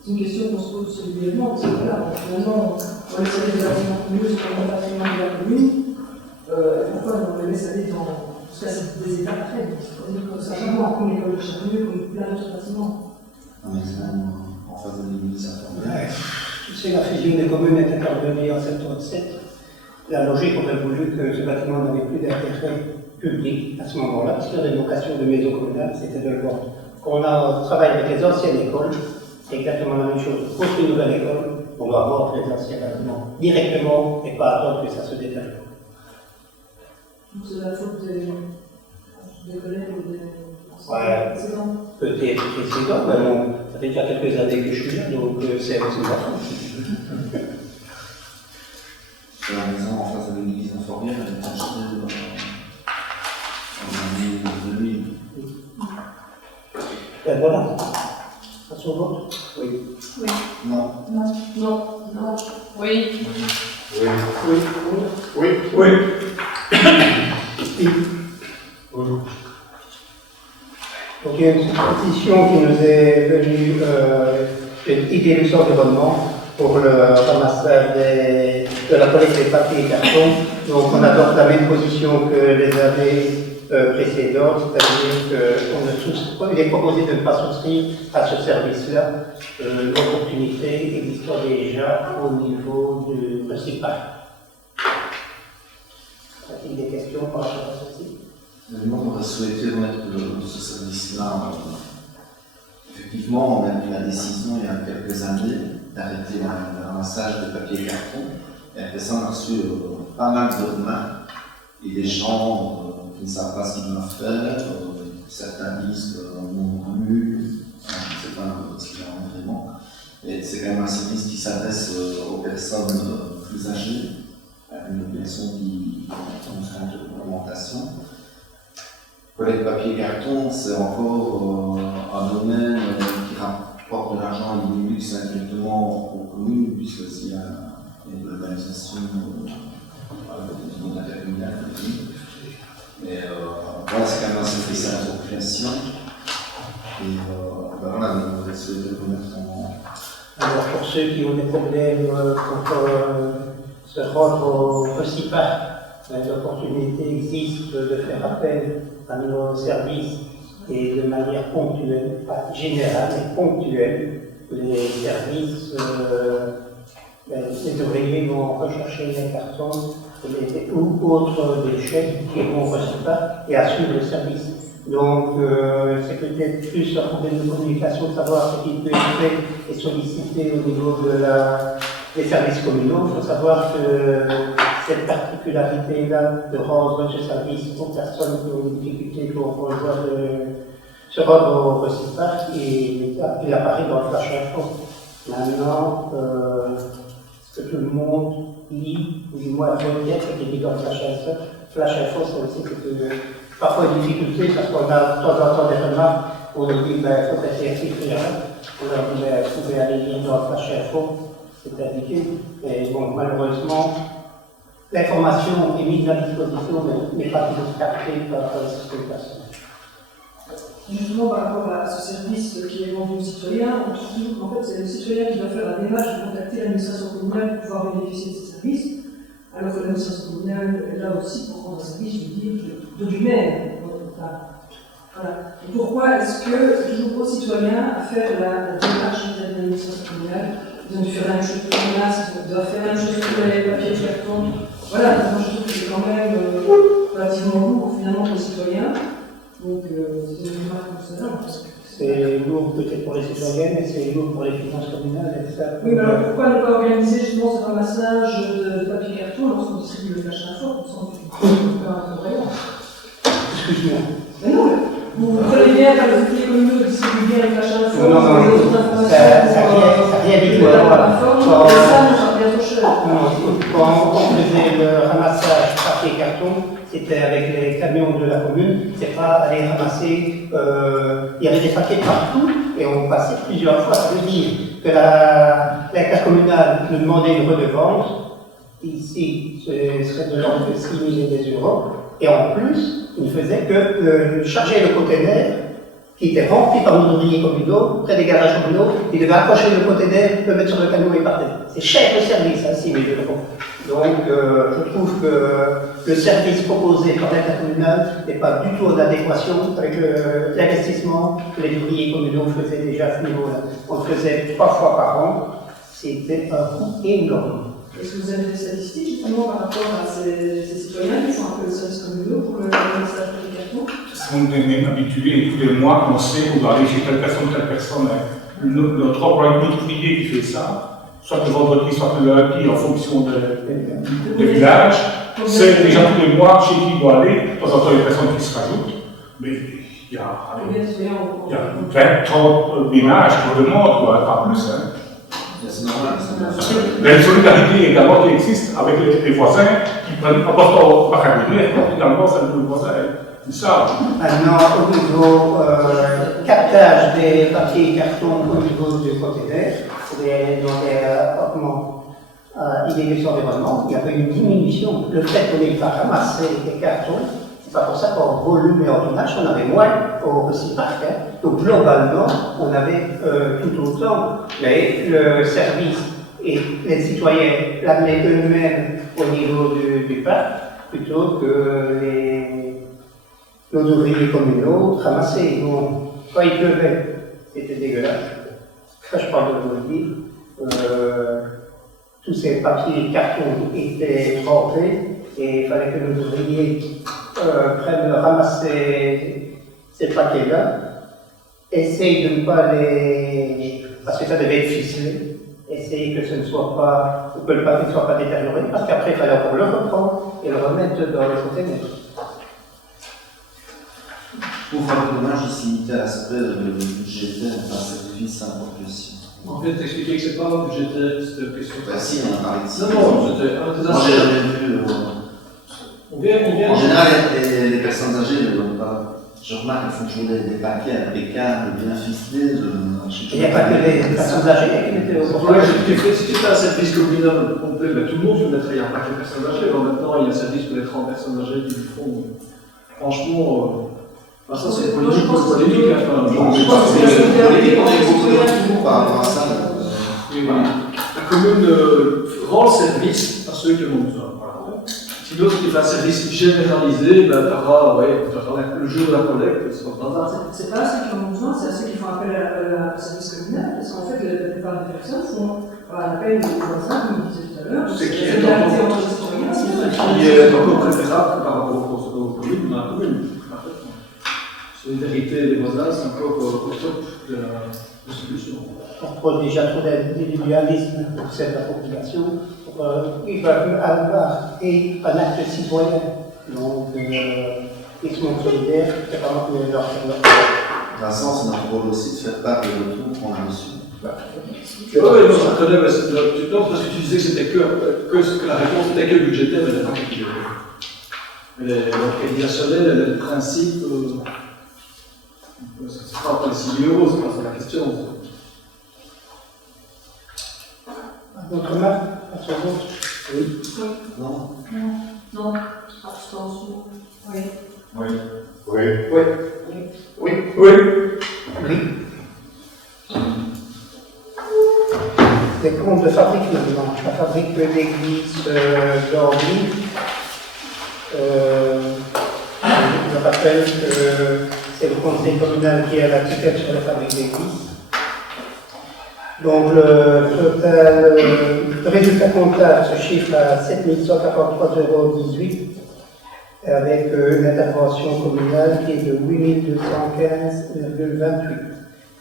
c'est une question qu'on se pose régulièrement, parce que voilà, finalement, on laisse aller des bâtiments communaux sur le patrimoine de la commune, pourquoi on les laisse aller dans des états après? Simplement comme l'école de Châteauneuf, comme plein d'autres bâtiments. Un maison en face de l'église informelle. Tu sais, la fusion des communes est intervenue en 1977. La logique aurait voulu que ce bâtiment n'avait plus d'intérêt public à ce moment-là, parce qu'il y avait une vocation de maison communale, c'était de le vendre. Quand on travaille avec les anciennes écoles, c'est exactement la même chose. Pour une nouvelle école, on doit vendre les anciens bâtiments directement et pas attendre que ça se détériore. C'est la faute des collègues ou des précédents. Peut-être précédents, mais bon, ça fait déjà quelques années que je suis là, donc c'est aussi ma faute. La maison en face de l'église informelle, elle est achetée en année 2000. Ben voilà. Ça se vote? Oui. Oui. Non. Non. Non. Non. Oui. Oui. Oui. Oui. Oui. Donc il y a une proposition qui nous est venue d'Idélux Environnement pour le ramassage de la collecte des papiers et cartons. Donc on adopte la même position que les années précédentes, c'est-à-dire qu'il est proposé de ne pas souscrire à ce service-là. L'opportunité existe déjà au niveau du recyclage. Y a-t-il des questions par rapport à ceci? Moi, on aurait souhaité remettre ce service-là. Effectivement, on a pris la décision il y a quelques années d'arrêter le ramassage de papier et carton. Et après ça, on a reçu pas mal de remarques. Et des gens qui ne savent pas ce qu'ils doivent faire. Certains disent qu'on remue. Je ne sais pas ce qu'il y a vraiment. Et c'est quand même un service qui s'adresse aux personnes plus âgées, à une population qui est en constante augmentation. Collecte papier et carton, c'est encore un domaine qui rapporte de l'argent à l'Idélux indirectement aux communes, puisque s'il y a une globalisation au niveau intercommunal. Mais voilà, c'est quand même un service à la population. Et voilà, on aurait souhaité le remettre en. Alors pour ceux qui ont des problèmes pour se rendre au recyclage, l'opportunité existe de faire appel à nos services et de manière ponctuelle, pas générale, mais ponctuelle. Les services, les ouvriers vont rechercher les cartons ou autres déchets qui vont recycler et assurer le service. Donc, c'est peut-être plus un problème de communication de savoir ce qui peut être fait et sollicité au niveau des services communaux. Il faut savoir que cette particularité-là de rendre ce service aux personnes qui ont des difficultés pour se rendre au recyclage, il apparaît dans le flash info. Maintenant, ce que tout le monde lit, ou du moins regarde ce qui est dit dans le flash info, c'est aussi que parfois une difficulté parce qu'on a de temps en temps des remarques où on nous dit il faut être écrit. On leur dit vous pouvez aller lire dans le rattaché à fond, c'est indiqué. Mais bon, malheureusement, l'information est mise à disposition, mais n'est pas toujours captée par certaines personnes. Justement, par rapport à ce service qui est vendu aux citoyens, on trouve toujours qu'en fait, c'est le citoyen qui doit faire la démarche de contacter l'administration communale pour pouvoir bénéficier de ces services, alors que l'administration communale est là aussi pour rendre un service, je veux dire, de lui-même. Voilà. Et pourquoi est-ce que c'est toujours aux citoyens à faire la démarche de l'administration communale? Ils ont dû faire la même chose pour les masques, ils doivent faire la même chose pour les papiers de carton. Voilà, moi je trouve que c'est quand même relativement lourd finalement pour les citoyens. Donc, c'est une remarque comme cela. C'est lourd peut-être pour les citoyens, mais c'est lourd pour les finances communales. Et ça, oui, mais alors pourquoi ne pas organiser justement ce ramassage de papier carton lorsqu'on distribue le flash info? C'est pas un problème. Excuse-moi. Mais non, vous prenez bien, quand les outils communaux distribuent bien les flash info, non, les autres informations. Ça rien du tout. Quand on faisait le ramassage papier carton, c'était avec les camions de la commune, c'est pas aller ramasser, il y avait des paquets partout et on passait plusieurs fois. Ça veut dire que l'intercommunale nous demandait une redevance, ici ce serait de l'ordre de 6 000 et des euros, et en plus, il ne faisait que charger le conteneur qui était rempli par nos ouvriers communaux, près des garages communaux, il devait accrocher le conteneur, le mettre sur le camion et partir. C'est cher le service, hein, 6 000 euros. Donc, je trouve que le service proposé par l'intercommunal n'est pas du tout en adéquation avec l'investissement que les ouvriers communaux faisaient déjà à ce niveau-là. On le faisait 3 fois par an, c'était un coût énorme. Est-ce que vous avez des statistiques justement par rapport à ces citoyens qui font un peu le service communaux pour le message de carton? On est même habitué, tous les mois, on sait qu'on doit aller chez telle personne. Notre employé ouvrier qui fait ça, soit le vendredi, soit le lundi, en fonction des villages, c'est déjà tous les mois chez qui il doit aller. De temps en temps, il y a des personnes qui se rajoutent, mais il y a 20, 30 ménages qui le demandent, pas plus. Hein. C'est normal. Il y a une solidarité également qui existe avec les voisins qui prennent important par cabinet, finalement, ça nous le voisin. C'est ça. Maintenant, au niveau captage des papiers et cartons au niveau du conteneur, il est sur l'environnement, il y avait une diminution. Le fait qu'on n'ait pas ramassé les cartons, c'est pas pour ça qu'en volume et en tonnage, on avait moins au recyclage. Hein. Donc globalement, on avait tout autant. Mais le service et les citoyens l'amenaient eux-mêmes au niveau du parc plutôt que nos ouvriers communaux ramassaient. Bon, quand il pleuvait, c'était dégueulasse. Quand je parle de vous le dire, tous ces papiers et cartons étaient trempés et il fallait que nos ouvriers prennent ramasser ces paquets-là, essayent de ne pas les... parce que ça devait être ficelé, essayez que ce ne soit pas, que le papier ne soit pas détérioré, parce qu'après il fallait encore le reprendre et le remettre dans le conteneur. Pour faire le dommage, il s'est limité à l'aspect budgétaire, enfin, sacrifice, impropriation. En fait, t'expliquais que c'est pas budgétaire, cette question. Bah si, on a parlé de ça. Non, c'était un des Moi, j'ai jamais vu. On vient. En général, les personnes âgées ne donnent pas. Je remarque qu'elles font toujours des paquets impeccables, bien ficelés. Il n'y a pas que les personnes âgées qui étaient au Ouais, si tu fais un service communal complet, ben, tout le monde veut mettre un paquet de personnes âgées. Alors maintenant, il y a un service pour les 30 personnes âgées qui le font. Franchement, ça c'est politique. Je pense que c'est politique, on est beaucoup de retours par rapport à ça. La commune rend le service à ceux qui en ont besoin. Sinon, si tu fais un service généralisé, ben, tu auras le jour de la collecte, c'est pas grave. C'est pas à ceux qui en ont besoin, c'est à ceux qui font appel au service communal, parce qu'en fait, la plupart des personnes font appel aux voisins, comme on disait tout à l'heure. C'est qui est entre les citoyens, encore préférable par rapport aux communes dans la commune. Solidarité des voisins, c'est encore au top de la solution. On propose déjà trop d'individualisme pour cette appropriation. Ils peuvent avoir un acte citoyen. Donc, ils sont solidaires, c'est vraiment que leur De toute façon, c'est notre rôle aussi de faire part des retours qu'on a reçus. Oui, non, je reconnais, mais parce que tu disais que c'était que la réponse était que budgétaire, mais elle n'est pas que budgétaire. L'organisationnel, le principe, c'est pas les 6 000 €, c'est pas ça la question. D'autres remarques à son vote? Oui. Non. Non. Abstention. Oui. Oui. Oui. Oui. Oui. Oui. Oui. Les comptes de fabrique maintenant. La fabrique de l'église d'Orly. Je rappelle que c'est le conseil communal qui a la tutelle sur la fabrique d'église. Donc le résultat comptable se chiffre à 7143,18 € avec une intervention communale qui est de 8215,28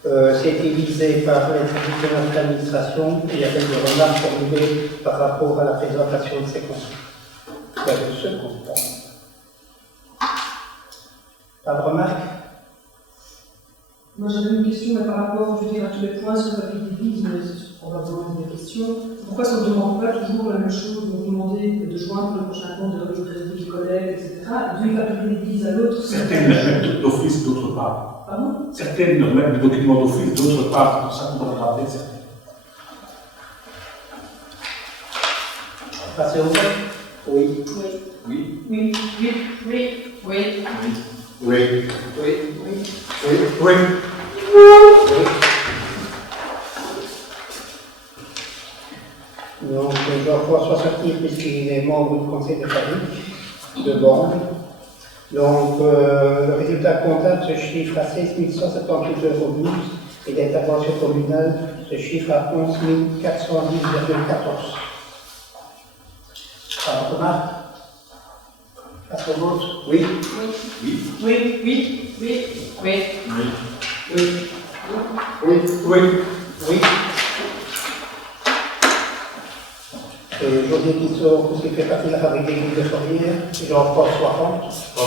€. C'était visé par les services de notre administration et il y avait des remarques formulées par rapport à la présentation de ces comptes. Il y avait ce compte. Pas de remarques? Moi j'avais une question mais par rapport, je veux dire, à tous les points sur la vie d'église, mais c'est probablement des questions. Pourquoi est-ce qu'on ne demande pas toujours la même chose? Vous demandez de joindre le prochain compte de revue de crédit du collègue, etc. D'une fabrique d'église à l'autre. Certaines le mettent d'office, d'autres pas. Pardon? Certaines le mettent des documents d'office, d'autres pas. C'est pour ça qu'on doit regarder certaines. Passer au vote? Oui. Oui. Oui. Oui. Oui. Oui. Oui. Oui. Oui. Oui. Oui. Oui. Donc, Jean-François sortir puisqu'il est membre du conseil de fabrique de Borne. Donc, le résultat comptable se chiffre à 16 178,12 € et l'intervention communale se chiffre à 11 410,14 €. Pas de remarque? Passe au vote? Oui. Oui. Oui. Oui. Oui. Oui. Oui. Oui. Oui. Oui. Oui. Et José qui sort, parce qu'il fait partie de la fabrique d'église de Fourrière, Jean-François Rente. On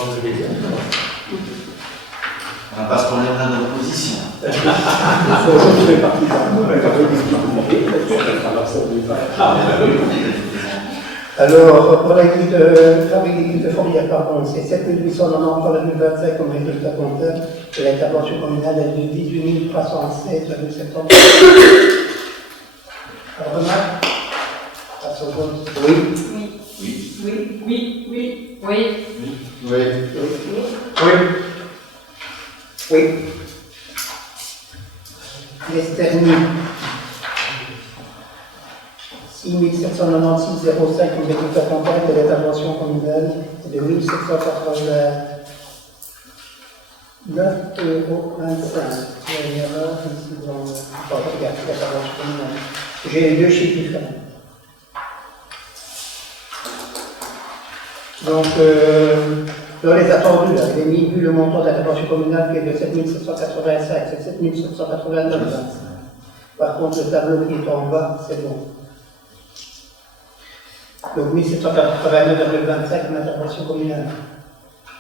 va pas se prendre dans l'opposition. Je fais partie de la fabrique d'église de Alors, pour la fabrique d'église de Fourrière, pardon, c'est 7893,25 comme résultat comptable, et l'intervention communale est de 18 316,70 €. Alors, remarque? Passe au vote. Oui. Oui. Oui. Oui. Oui. Oui. Oui. Oui. Oui. Oui. L'esternie. 6796,05 comme résultat comptable de l'intervention communale et de 1789,25 €. Il y a une erreur ici dans l'intervention communale. J'ai deux chiffres différents. Donc, dans les attendus, là, il est mis vu le montant d'intervention communale qui est de 7785, c'est 7789,25. Par contre, le tableau qui est en bas, c'est bon. Donc 1789,25 l'intervention communale.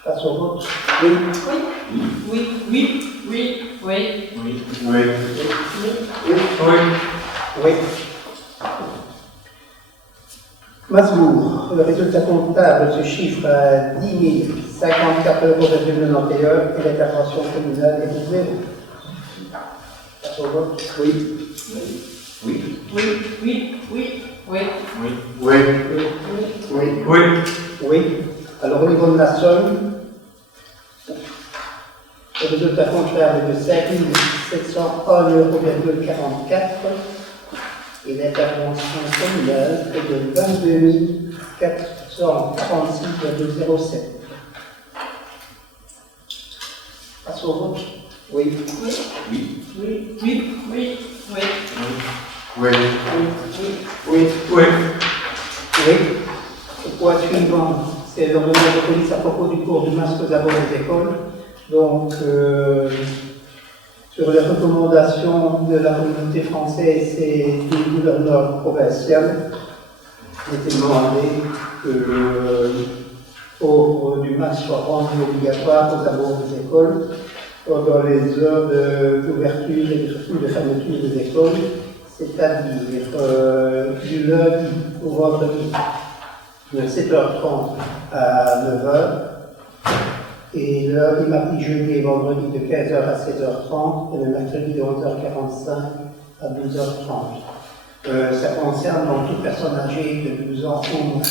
Passe au vote. Oui. Oui. Oui. Oui. Oui. Oui. Oui. Oui. Oui. Masbourg, le résultat comptable se chiffre à 10 054,91 € et l'intervention communale est de 0. Passe au vote. Oui. Oui. Oui. Oui. Oui. Oui. Oui. Oui. Oui. Oui. Alors au niveau de la somme, le résultat comptable est de 5 701,44 € et l'intervention communale est de 22 446,07 €. Passe au vote. Oui. Oui. Oui. Oui. Oui. Oui. Oui. Oui. Oui. Oui. Oui. Le point suivant, c'est l'ordonnance de police à propos du cours du masque d'abord des écoles. Donc, sur les recommandations de la communauté française et du gouverneur provincial, il était demandé que le port du masque soit rendu obligatoire aux abords des écoles pendant les heures d'ouverture et surtout de fermeture des écoles, c'est-à-dire du lundi au vendredi de 7h30 à 9h et lundi, mardi, jeudi et vendredi de 15h à 16h30 et le mercredi de 11h45 à 12h30. Ça concerne donc toute personne âgée de 12 ans ou moins.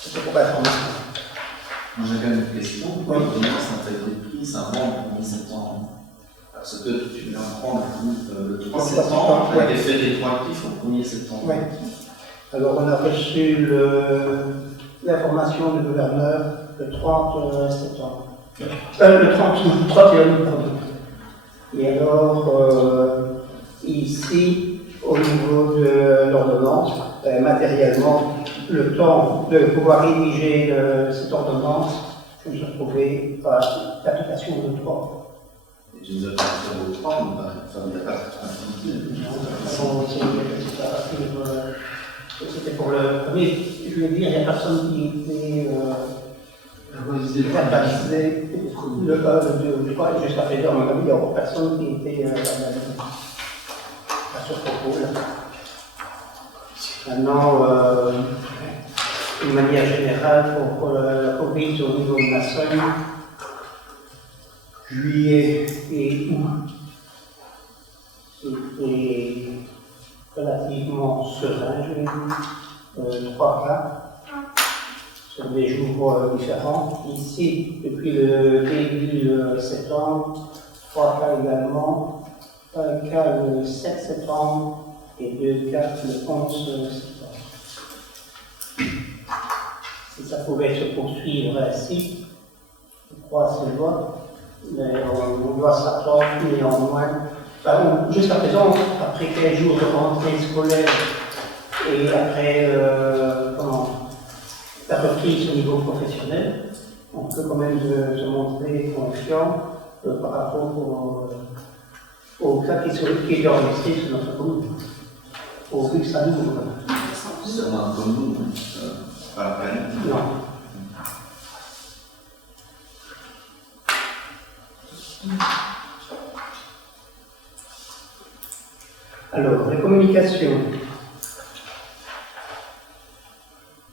C'est pour l'information. Moi j'ai quand même une question. Pourquoi l'ordonnance n'a pas été prise avant le 1er septembre? Parce que tu viens de prendre le 3 septembre, elle a été fait rétroactif au 1er septembre. Oui. Alors on a reçu l'information du gouverneur le 30 septembre. Le 31 pardon. Et alors, ici, au niveau de l'ordonnance, matériellement, le temps de pouvoir rédiger cette ordonnance, je me suis retrouvé à l'application de 3. Et tu nous as parlé au 3, mais il n'y a pas de c'était pour le premier, je veux dire, il n'y a personne qui était verbalisé, le 2 ou le 3, jusqu'à présent, à mon avis, il n'y a personne qui était à ce propos-là. Maintenant, d'une manière générale, pour la Covid au niveau de Massogne, juillet et août, c'était relativement serein, je vais dire, 3 cas sur des jours différents. Ici, depuis le début septembre, 3 cas également, un cas le 7 septembre et 2 cas le 11 septembre. Si ça pouvait se poursuivre ainsi, je crois que c'est loin, mais on doit s'attendre néanmoins. Jusqu'à présent, après 15 jours de rentrée scolaire et après la reprise au niveau professionnel, on peut quand même se montrer confiant par rapport au cas qui est enregistré sur notre commune. Au vu que ça nous sur notre commune, pas la peine. Non. Alors, les communications.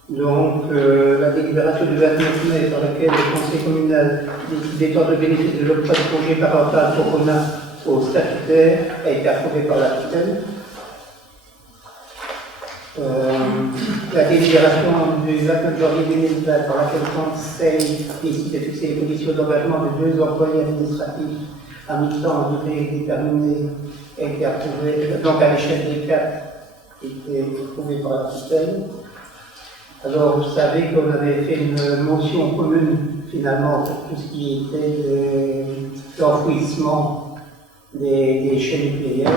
Donc, la délibération du 29 mai par laquelle le Conseil communal décide de bénéficier de l'octroi de congé parental pour commun aux statutaires a été approuvée par la tutelle. La délibération du 29 janvier 2020 par laquelle le Conseil décide de fixer les conditions d'engagement de 2 employés administratifs à mi-temps durée déterminée a été approuvée, donc à l'échelle des 4, a été approuvée par la tutelle. Alors, vous savez qu'on avait fait une motion commune, finalement, pour tout ce qui était l'enfouissement des déchets nucléaires.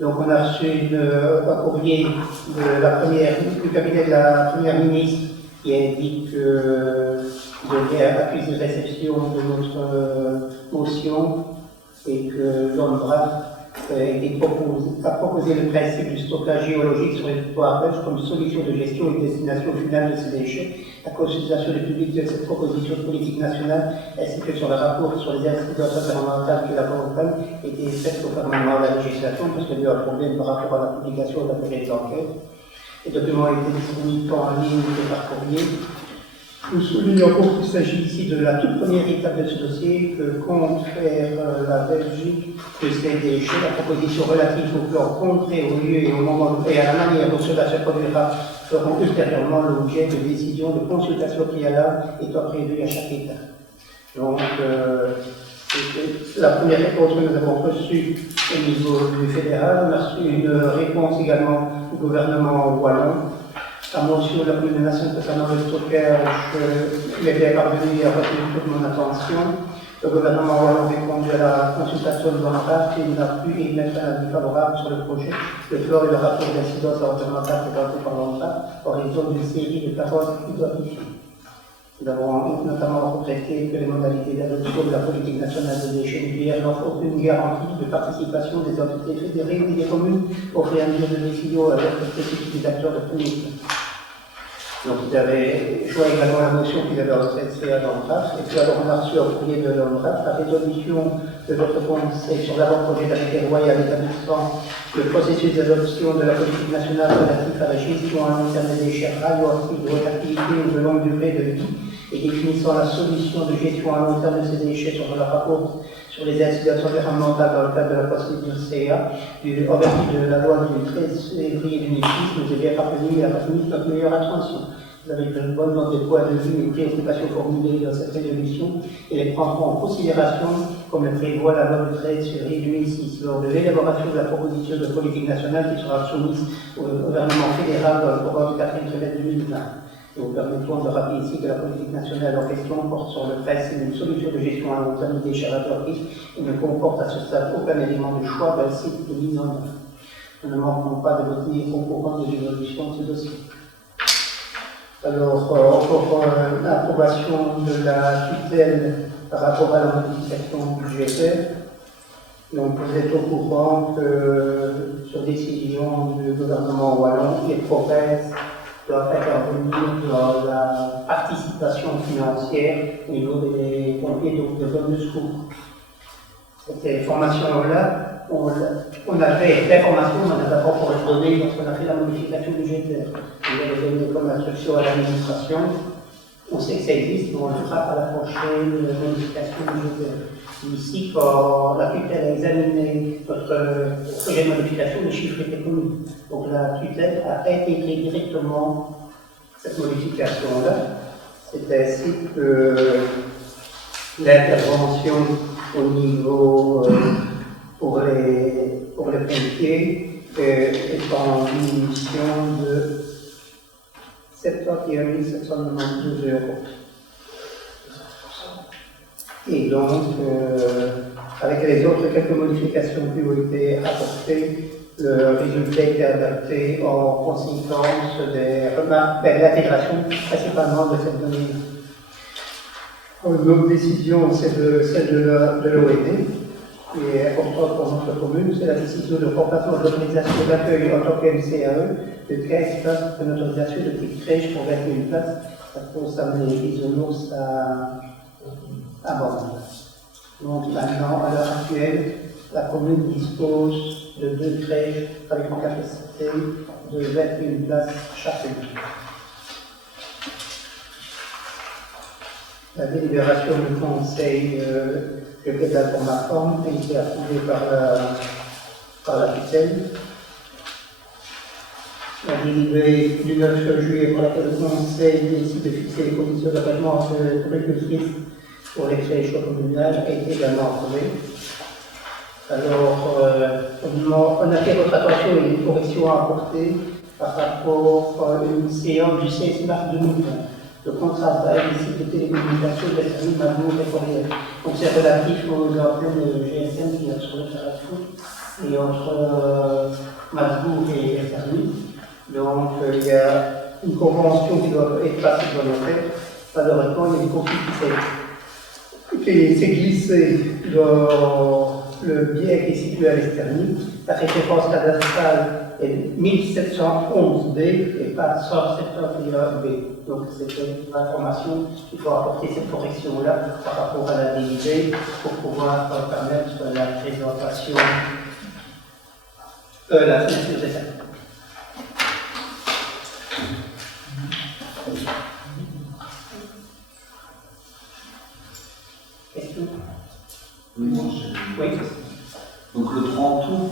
Donc, on a reçu un courrier du cabinet de la Première ministre qui indique que il y a accusé de réception de notre motion et que l'ONBRAF a proposé le principe du stockage géologique sur les territoires belges comme solution de gestion et destination finale de ces déchets. La consultation du public de cette proposition de politique nationale ainsi que sur le rapport sur les incidences environnementales qui l'accompagnent était faite conformément à la législation parce qu'il y a eu un problème par rapport à la publication de la période d'enquête. Les documents ont été disponibles tant en ligne que par courrier. Nous soulignons qu'il s'agit ici de la toute première étape de ce dossier que compte faire la Belgique de ces déchets. La proposition relative au plan concret, au lieu et au moment et à la manière dont cela se produira feront ultérieurement l'objet de décisions de consultation préalable étant prévues à chaque étape. Donc, la première réponse que nous avons reçue au niveau du fédéral, on a reçu une réponse également du gouvernement wallon. La motion de la commune de Nation concernant le stockage il était parvenu à retenir toute mon attention. Le gouvernement wallon a répondu à la consultation de l'ONBRAF qui n'a pu émettre un avis favorable sur le projet. Le plan et le rapport d'incidence environnementale présenté par l'ONBRAF horizon d'une série de paroles identifiées. Nous avons notamment regretté que les modalités d'adoption de la politique nationale des déchets nucléaires n'offrent aucune garantie de participation des entités fédérées ni des communes au fur et à mesure de décisions avec le spécifique des acteurs de premier plan. Donc ils avaient joué également la motion qu'ils avaient adressée à l'ONBRAF, et puis alors on a reçu un courrier de l'ONBRAF, la résolution de votre conseil sur l'avant-projet d'arrêté royal établissant le processus d'adoption de la politique nationale relative à la gestion à long terme des déchets radioactifs de haute activité ou de longue durée de vie et définissant la solution de gestion à long terme de ces déchets sur le rapport sur les incitations environnementales dans le cadre de la procédure CA, en vertu de la loi du 13 février 2006, nous est bien rappelé la technique de notre meilleure attention. Vous avez le bon nombre de points de vue et préoccupations formulées dans cette résolution et les prendront en considération comme le prévoit la loi du 13 février 2006 lors de l'élaboration de la proposition de politique nationale qui sera soumise au gouvernement fédéral dans le programme du 4e trimestre 2020. Nous permettons de rappeler ici que la politique nationale en question porte sur le principe d'une solution de gestion à long terme des déchets radioactifs et ne comporte à ce stade aucun élément de choix d'un site de mise en œuvre. Nous ne manquerons pas de retenir au courant de l'évolution de ce dossier. Alors, encore l'approbation de la tutelle par rapport à la modification budgétaire. Donc, vous êtes au courant que, sur décision du gouvernement wallon, les provinces doivent intervenir dans la participation financière au niveau des pompiers, donc de zones de secours. Cette information-là, on a fait l'information, on n'a pas encore donné lorsqu'on a fait la modification budgétaire. On avait donné comme instruction à l'administration. On sait que ça existe, mais on le fera à la prochaine modification budgétaire. Ici, quand la tutelle a examiné notre projet de modification, les chiffres étaient connus. Donc la tutelle a intégré directement cette modification-là. C'est ainsi que l'intervention au niveau pour les pompiers est en diminution de 71 792 €. Et donc, avec les autres quelques modifications qui ont été apportées, le résultat a été adapté en conséquence des remarques, de l'intégration principalement de cette donnée. Une autre décision, c'est celle de l'OED, qui est importante pour notre commune, c'est la décision de remplacement d'autorisation d'accueil en tant qu'MCAE de 15 places de l'autorisation de petite crèche pour 21 places. Ça concerne les bisounours à Bordeaux. Donc maintenant, à l'heure actuelle, la commune dispose de 2 crèches avec une capacité de 21 places chacune. La délibération du conseil que pédale pour ma forme a été approuvée par la tutelle. La délibérée du 9 juillet pour laquelle le conseil décide de fixer les conditions d'engagement curricultrices pour les crèches communales a été également approuvée. Alors, on a fait votre attention et une correction à apporter par rapport à une séance du 16 mars 2020. Le contrat bail des sites de télécommunications de la famille Mabour et Fourier. Donc c'est relatif aux antennes de GSM qui a sur le Carrefour et entre Mabour et FRI. Donc il y a une convention qui doit être passée dans nos têtes. Malheureusement, il y a une conflit qui s'est glissé dans le bien qui est situé à l'Esternie. La référence cadastrale est 1711B et pas 171B. Donc c'était l'information qu'il faut apporter cette correction-là par rapport à la dérivée pour pouvoir permettre la présentation, la signature des actes. Question? Oui. Oui. Donc le 30 août,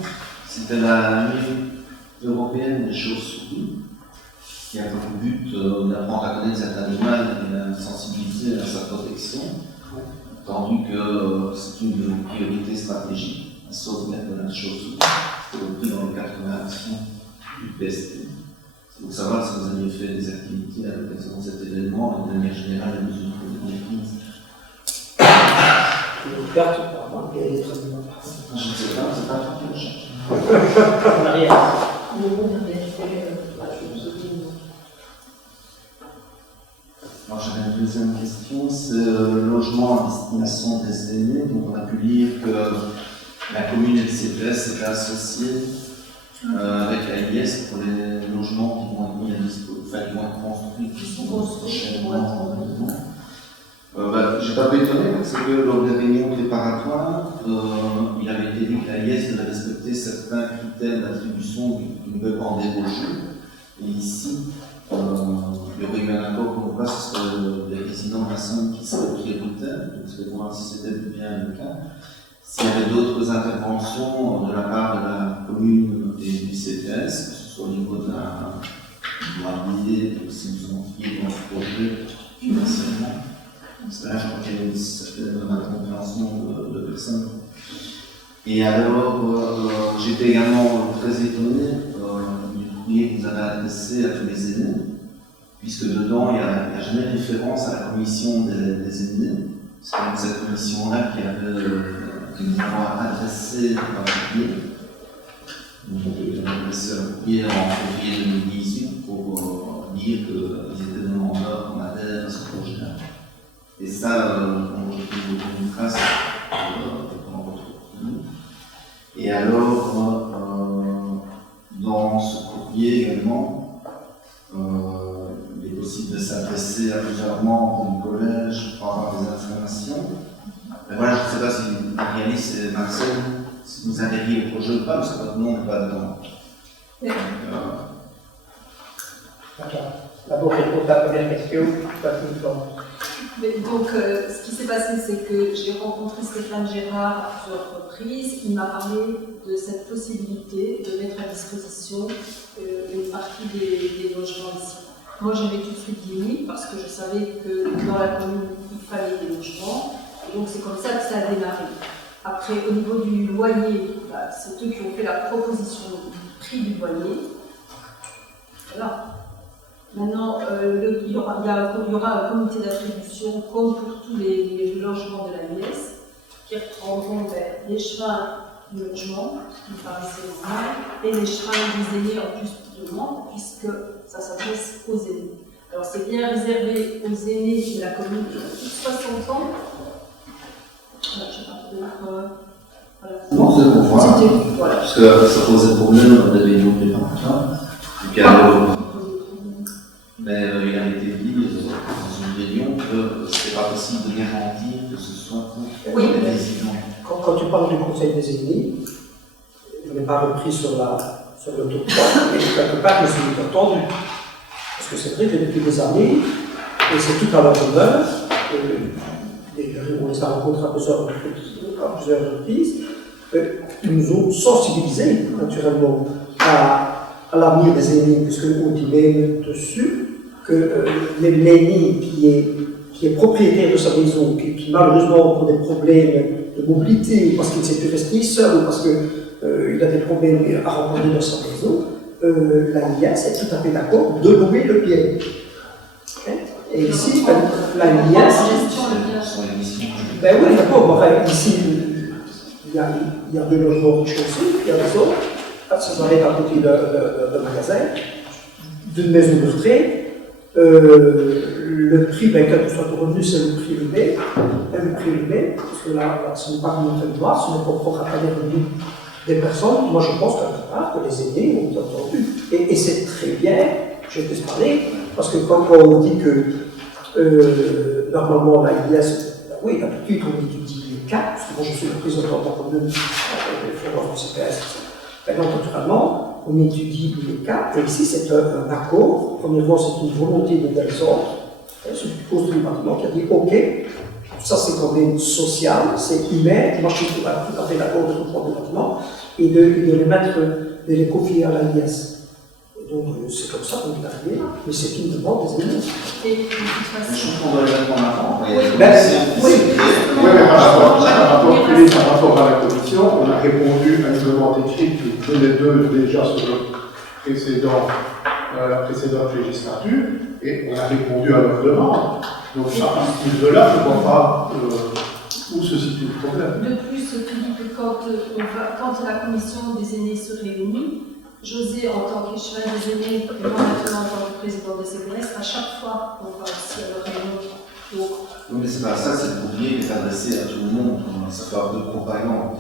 c'était la nuit européenne des chauves-souris, qui a pour but d'apprendre à connaître cet animal et de sensibiliser à sa protection, tandis que c'est une priorité stratégique, la sauvegarde de la chauve-souris. C'était repris dans le cadre de l'action du PST. C'est pour savoir si vous aviez fait des activités à l'occasion de cet événement et de manière générale les mesures que vous avez prises. Je ne sais pas, c'est pas trop que je cherche. En arrière. Alors j'avais une deuxième question, c'est le logement à destination des aînés. Donc on a pu lire que la commune et le CPS étaient associés avec la IS pour les logements qui vont être mis à disposition, enfin qui vont être construits, qui sont prochainement. Je n'ai pas pu étonner parce que lors des réunions préparatoires, il avait été dit que la IS devait respecter certains critères d'attribution qui ne peuvent pas en déroger. Et ici, il y aurait eu un accord pour pas ce serait des résidents de la Somme qui seraient prioritaires, donc c'est pour voir si c'était bien le cas. s'il y avait d'autres interventions de la part de la commune et du CPS, que ce soit au niveau de l'idée, ou si nous avons lié dans le projet financièrement. Parce que là, je crois qu'il y a une certaine incompréhension de personnes. Et alors, j'étais également très étonné du courrier que vous avez adressé à tous les aînés, puisque dedans, il n'y a jamais référence à la commission des aînés. C'est comme cette commission-là que nous avons adressé par courrier. Donc, nous avons adressé un courrier en février 2018 pour dire qu'ils étaient demandeurs qu'on adhère à ce projet-là. Et ça, on retrouve une trace qu'on retrouve. Et alors, dans ce courrier également, il est possible de s'adresser à plusieurs membres du collège pour avoir des informations. Mais voilà, je ne sais pas si Marie-Alice et Marcel, si vous adhériez au projet ou pas, parce que votre nom n'est pas dedans. D'accord. D'abord, répondre à la première question, pas tout le temps. Mais donc, ce qui s'est passé, c'est que j'ai rencontré Stéphane Gérard à plusieurs reprises. Il m'a parlé de cette possibilité de mettre à disposition une partie des logements ici. Moi, j'avais tout de suite dit oui, parce que je savais que dans la commune, il fallait des logements. Et donc, c'est comme ça que ça a démarré. Après, au niveau du loyer, c'est eux qui ont fait la proposition du prix du loyer. Voilà. Maintenant, il y aura un comité d'attribution, comme pour tous les logements de la l'AIS, qui reprendront les chemins du logement, qui me paraissait normal, et les chemins des aînés en plus de membres, puisque ça s'adresse aux aînés. Alors, c'est bien réservé aux aînés de la commune de 60 ans. Voilà, je sais pas, d'autres. Voilà. Non, c'est pour voir. Voilà. Parce que ça posait problème, on avait une autre département. Et puis alors. Mais il a été dit dans une réunion que ce n'était pas possible de garantir que ce soit pour les résidents. Quand tu parles du Conseil des aînés, je n'ai pas repris sur le top 3, mais quelque part, je suis entendu. Parce que c'est vrai que depuis des années, et c'est tout à leur honneur, on les a rencontrés à plusieurs reprises, ils nous ont sensibilisés naturellement à l'avenir des aînés, puisqu'on dit même dessus que l'aîné qui est propriétaire de sa maison, qui malheureusement a des problèmes de mobilité, ou parce qu'il ne s'est plus resté seul, ou parce qu'il a des problèmes à rencontrer dans sa maison, l'AIS est tout à fait d'accord de louer le bien. Et ici, l'AIS. Ben oui, d'accord, enfin, ici, il y a deux logements rez-de-chaussée, il y a des autres. Ça s'arrête à côté d'un magasin, d'une maison de retraite. Le prix, ben, quand soit revenu, c'est le prix élevé. Parce que là, ce n'est pas une de loi, ce n'est pas propre à les revenus des personnes. Moi, je pense que les aînés ont entendu. Et c'est très bien, je vais te parler, parce que quand on dit que normalement, l'AIS, oui, d'habitude, on étudie les cas, parce que moi, je suis le président de la commune, du CPS. Maintenant, naturellement, on étudie les cas, et ici c'est un accord. Premièrement, c'est une volonté de Delzor, celui qui pose du bâtiment, qui a dit ok, ça c'est quand même social, c'est humain, moi je suis tout à fait d'accord de reprendre le bâtiment, et de les mettre, de les confier à l'AIS. Donc c'est comme ça qu'on est arrivé, mais c'est une demande des élèves. Et de toute façon. Je comprends le mettre en avant. Par rapport à la commission, on a répondu à une demande écrite qui venait d'eux déjà sur la précédente législature, et on a répondu à leur demande. Donc à partir de là, je ne vois pas où se situe le problème. De plus, tu dis que quand la commission des aînés se réunit, José, en tant qu'échevin des aînés, et moi maintenant en tant que président des CPS, à chaque fois, on va aussi à leur réunion. Oui, mais c'est pas ça, c'est le courrier qui est adressé à tout le monde. Ça fait un peu de propagande.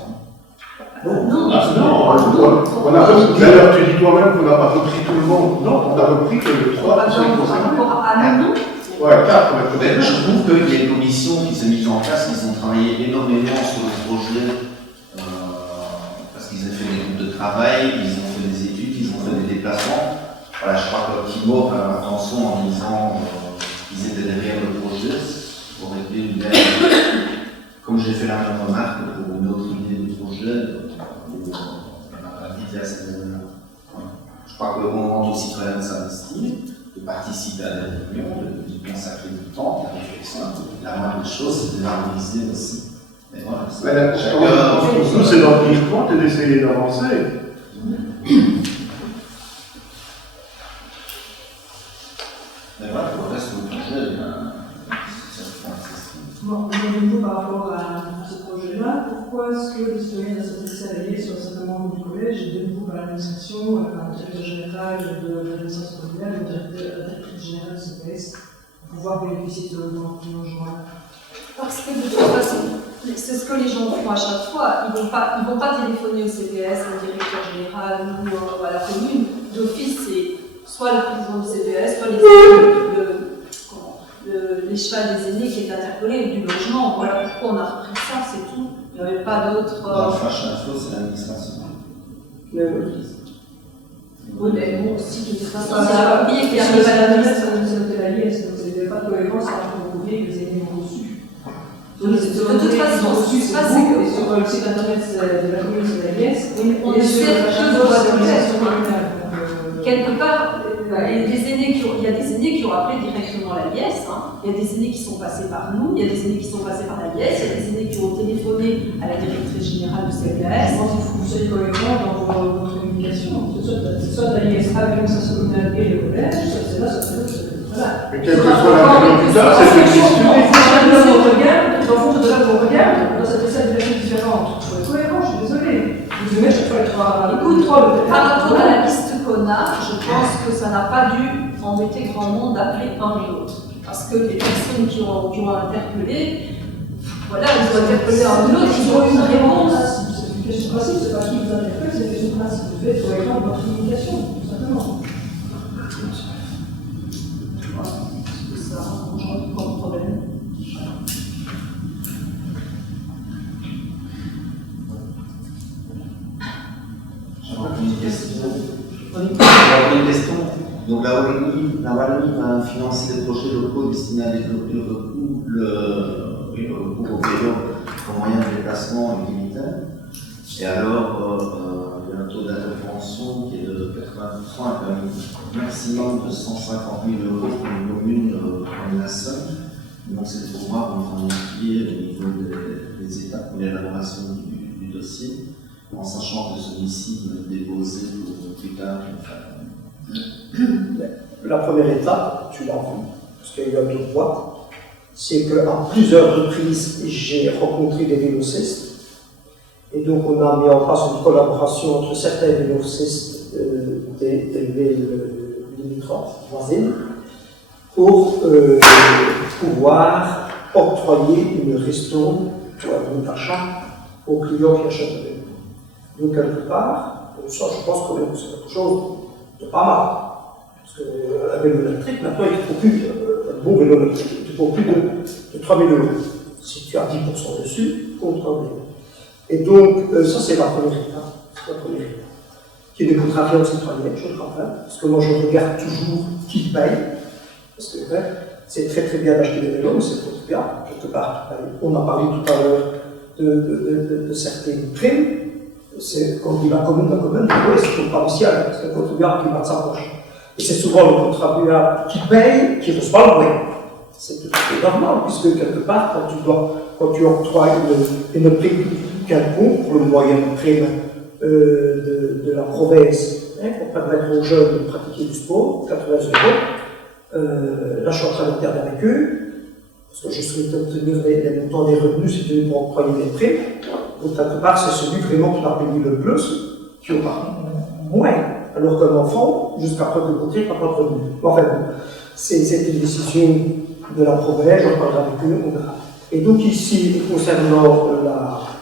Non, on a repris. D'ailleurs, tu dis toi-même qu'on n'a pas repris tout le monde. Non, on a repris que le 3%. Par rapport à nous, non. Ouais, 4, mais je trouve qu'il y a une commission qui s'est mise en place, ils ont travaillé énormément sur le projet, parce qu'ils ont fait des groupes de travail, ils ont fait des études, ils ont fait des déplacements. Voilà, je crois que Thibaut a fait attention en disant qu'ils étaient derrière le projet, ça aurait été une belle comme j'ai fait la même remarque pour une autre idée de projet, où on a invité à cette année-là. Je crois que le moment aux citoyens de s'investir, de participer à la réunion, de consacrer du temps, de la réflexion. La moindre des choses, c'est de l'harmoniser aussi. Mais voilà, Nous, c'est d'en tenir compte et d'essayer d'avancer. Mais voilà, pour le reste du projet, c'est Bon, vous, par rapport à ce projet-là, pourquoi est-ce que les citoyens de la société salariée sur certains membres du collège et de nouveau par l'administration, le directeur général de l'administration communale, le directeur général de CPS, pour pouvoir bénéficier de logement? Parce que de toute façon, c'est ce que les gens font à chaque fois. Ils vont pas téléphoner au CPS, au directeur général ou à la commune. D'office, c'est soit le président du CPS, soit les chevals des aînés qui est interpellé, ou du logement. Voilà pourquoi on a repris ça, c'est tout. Il n'y avait pas d'autre. Dans le flash info, c'est l'administration. Oui, mais bon, si de toute façon, Ça c'est a pas oublié qu'il y a arrive à la l'administration de la liesse, donc il n'y avait pas de cohérence entre le courrier que les aînés ont reçu. De toute façon, ce qui se passe, c'est que sur le site internet de la commune de la liesse, on ne sait que de l'administration communale. quelque part, il y a des aînés qui ont appelé directement la liesse, hein. Il y a des aînés qui sont passés par nous, il y a des aînés qui sont passés par la liesse, il y a des aînés qui ont téléphoné à la directrice générale du CPS. Je pense qu'il faut que vous soyez cohérent dans votre communication. Soit la liesse avec l'administration communale et le collège, soit c'est là, soit c'est l'autre. Voilà. Mais quel que soit l'interlocuteur, c'est de questionner. Dans le fond, de là qu'on regarde, dans cette recette de versions différentes. Il faut être cohérent, je suis désolée. Vous devez mettre chaque fois les trois. Par rapport à la liste qu'on a, je pense que ça n'a pas dû embêter grand monde d'appeler un ou l'autre. Parce que les personnes qui ont interpellé, voilà, ils ont interpellé un ou l'autre, ils ont eu une réponse. C'est une question de principe, c'est pas qui vous interpelle, c'est une question de principe. Vous devez être cohérent dans votre communication, tout simplement. C'est ça, je rentre pas de problème. Une question. Donc la Wallonie va financer des projets locaux destinés à développer le recours au vélo comme moyen de déplacement utilitaire. Et alors, il y a un taux d'intervention qui est de 80% avec un maximum de 150 000 € pour une commune comme la Somme. Donc c'est pour voir comment on est au niveau des étapes pour l'élaboration du dossier, en sachant que celui-ci est déposé pour plus tard. La première étape, tu l'as vu, parce qu'il y a eu deux fois, c'est qu'à plusieurs reprises, j'ai rencontré des vélocistes. Et donc, on a mis en place une collaboration entre certains vélocistes des villes limitrophes, voisines, pour pouvoir octroyer une ristourne, une achat aux clients qui achètent le vélo. Donc, quelque part, ça, je pense que c'est quelque chose de pas mal. Parce qu'un vélo électrique, maintenant, il ne faut plus, un bon vélo électrique, il ne faut plus de 3 000 €. Si tu as 10% dessus, contre un vélo. Et donc, ça, c'est la première étape. C'est la première étape. Qui ne coûtera rien aux citoyens, je le rappelle. Parce que moi, je regarde toujours qui paye. Parce que c'est très très bien d'acheter des vélos, mais c'est trop bien, quelque part, qui paye. On a parlé tout à l'heure de certaines primes. C'est quand il va commune, oui, c'est provincial, c'est le contribuable qui va de sa poche. Et c'est souvent le contribuable qui paye, qui reçoit le loyer. C'est tout à fait normal, puisque quelque part, quand tu octroies une prime quelconque pour le moyen de prime de la province, pour permettre aux jeunes de pratiquer du sport, 80 €, là je suis en train d'interner avec eux, parce que je souhaite obtenir les montants des revenus, c'est pour octroyer des primes. Donc, quelque part, c'est celui vraiment qui va payer le plus, qui aura moins. Alors qu'un enfant, jusqu'à preuve de contraire, n'a pas de revenu. Enfin, c'est une décision de la province, j'en parlerai avec eux, on verra. Et donc, ici, concernant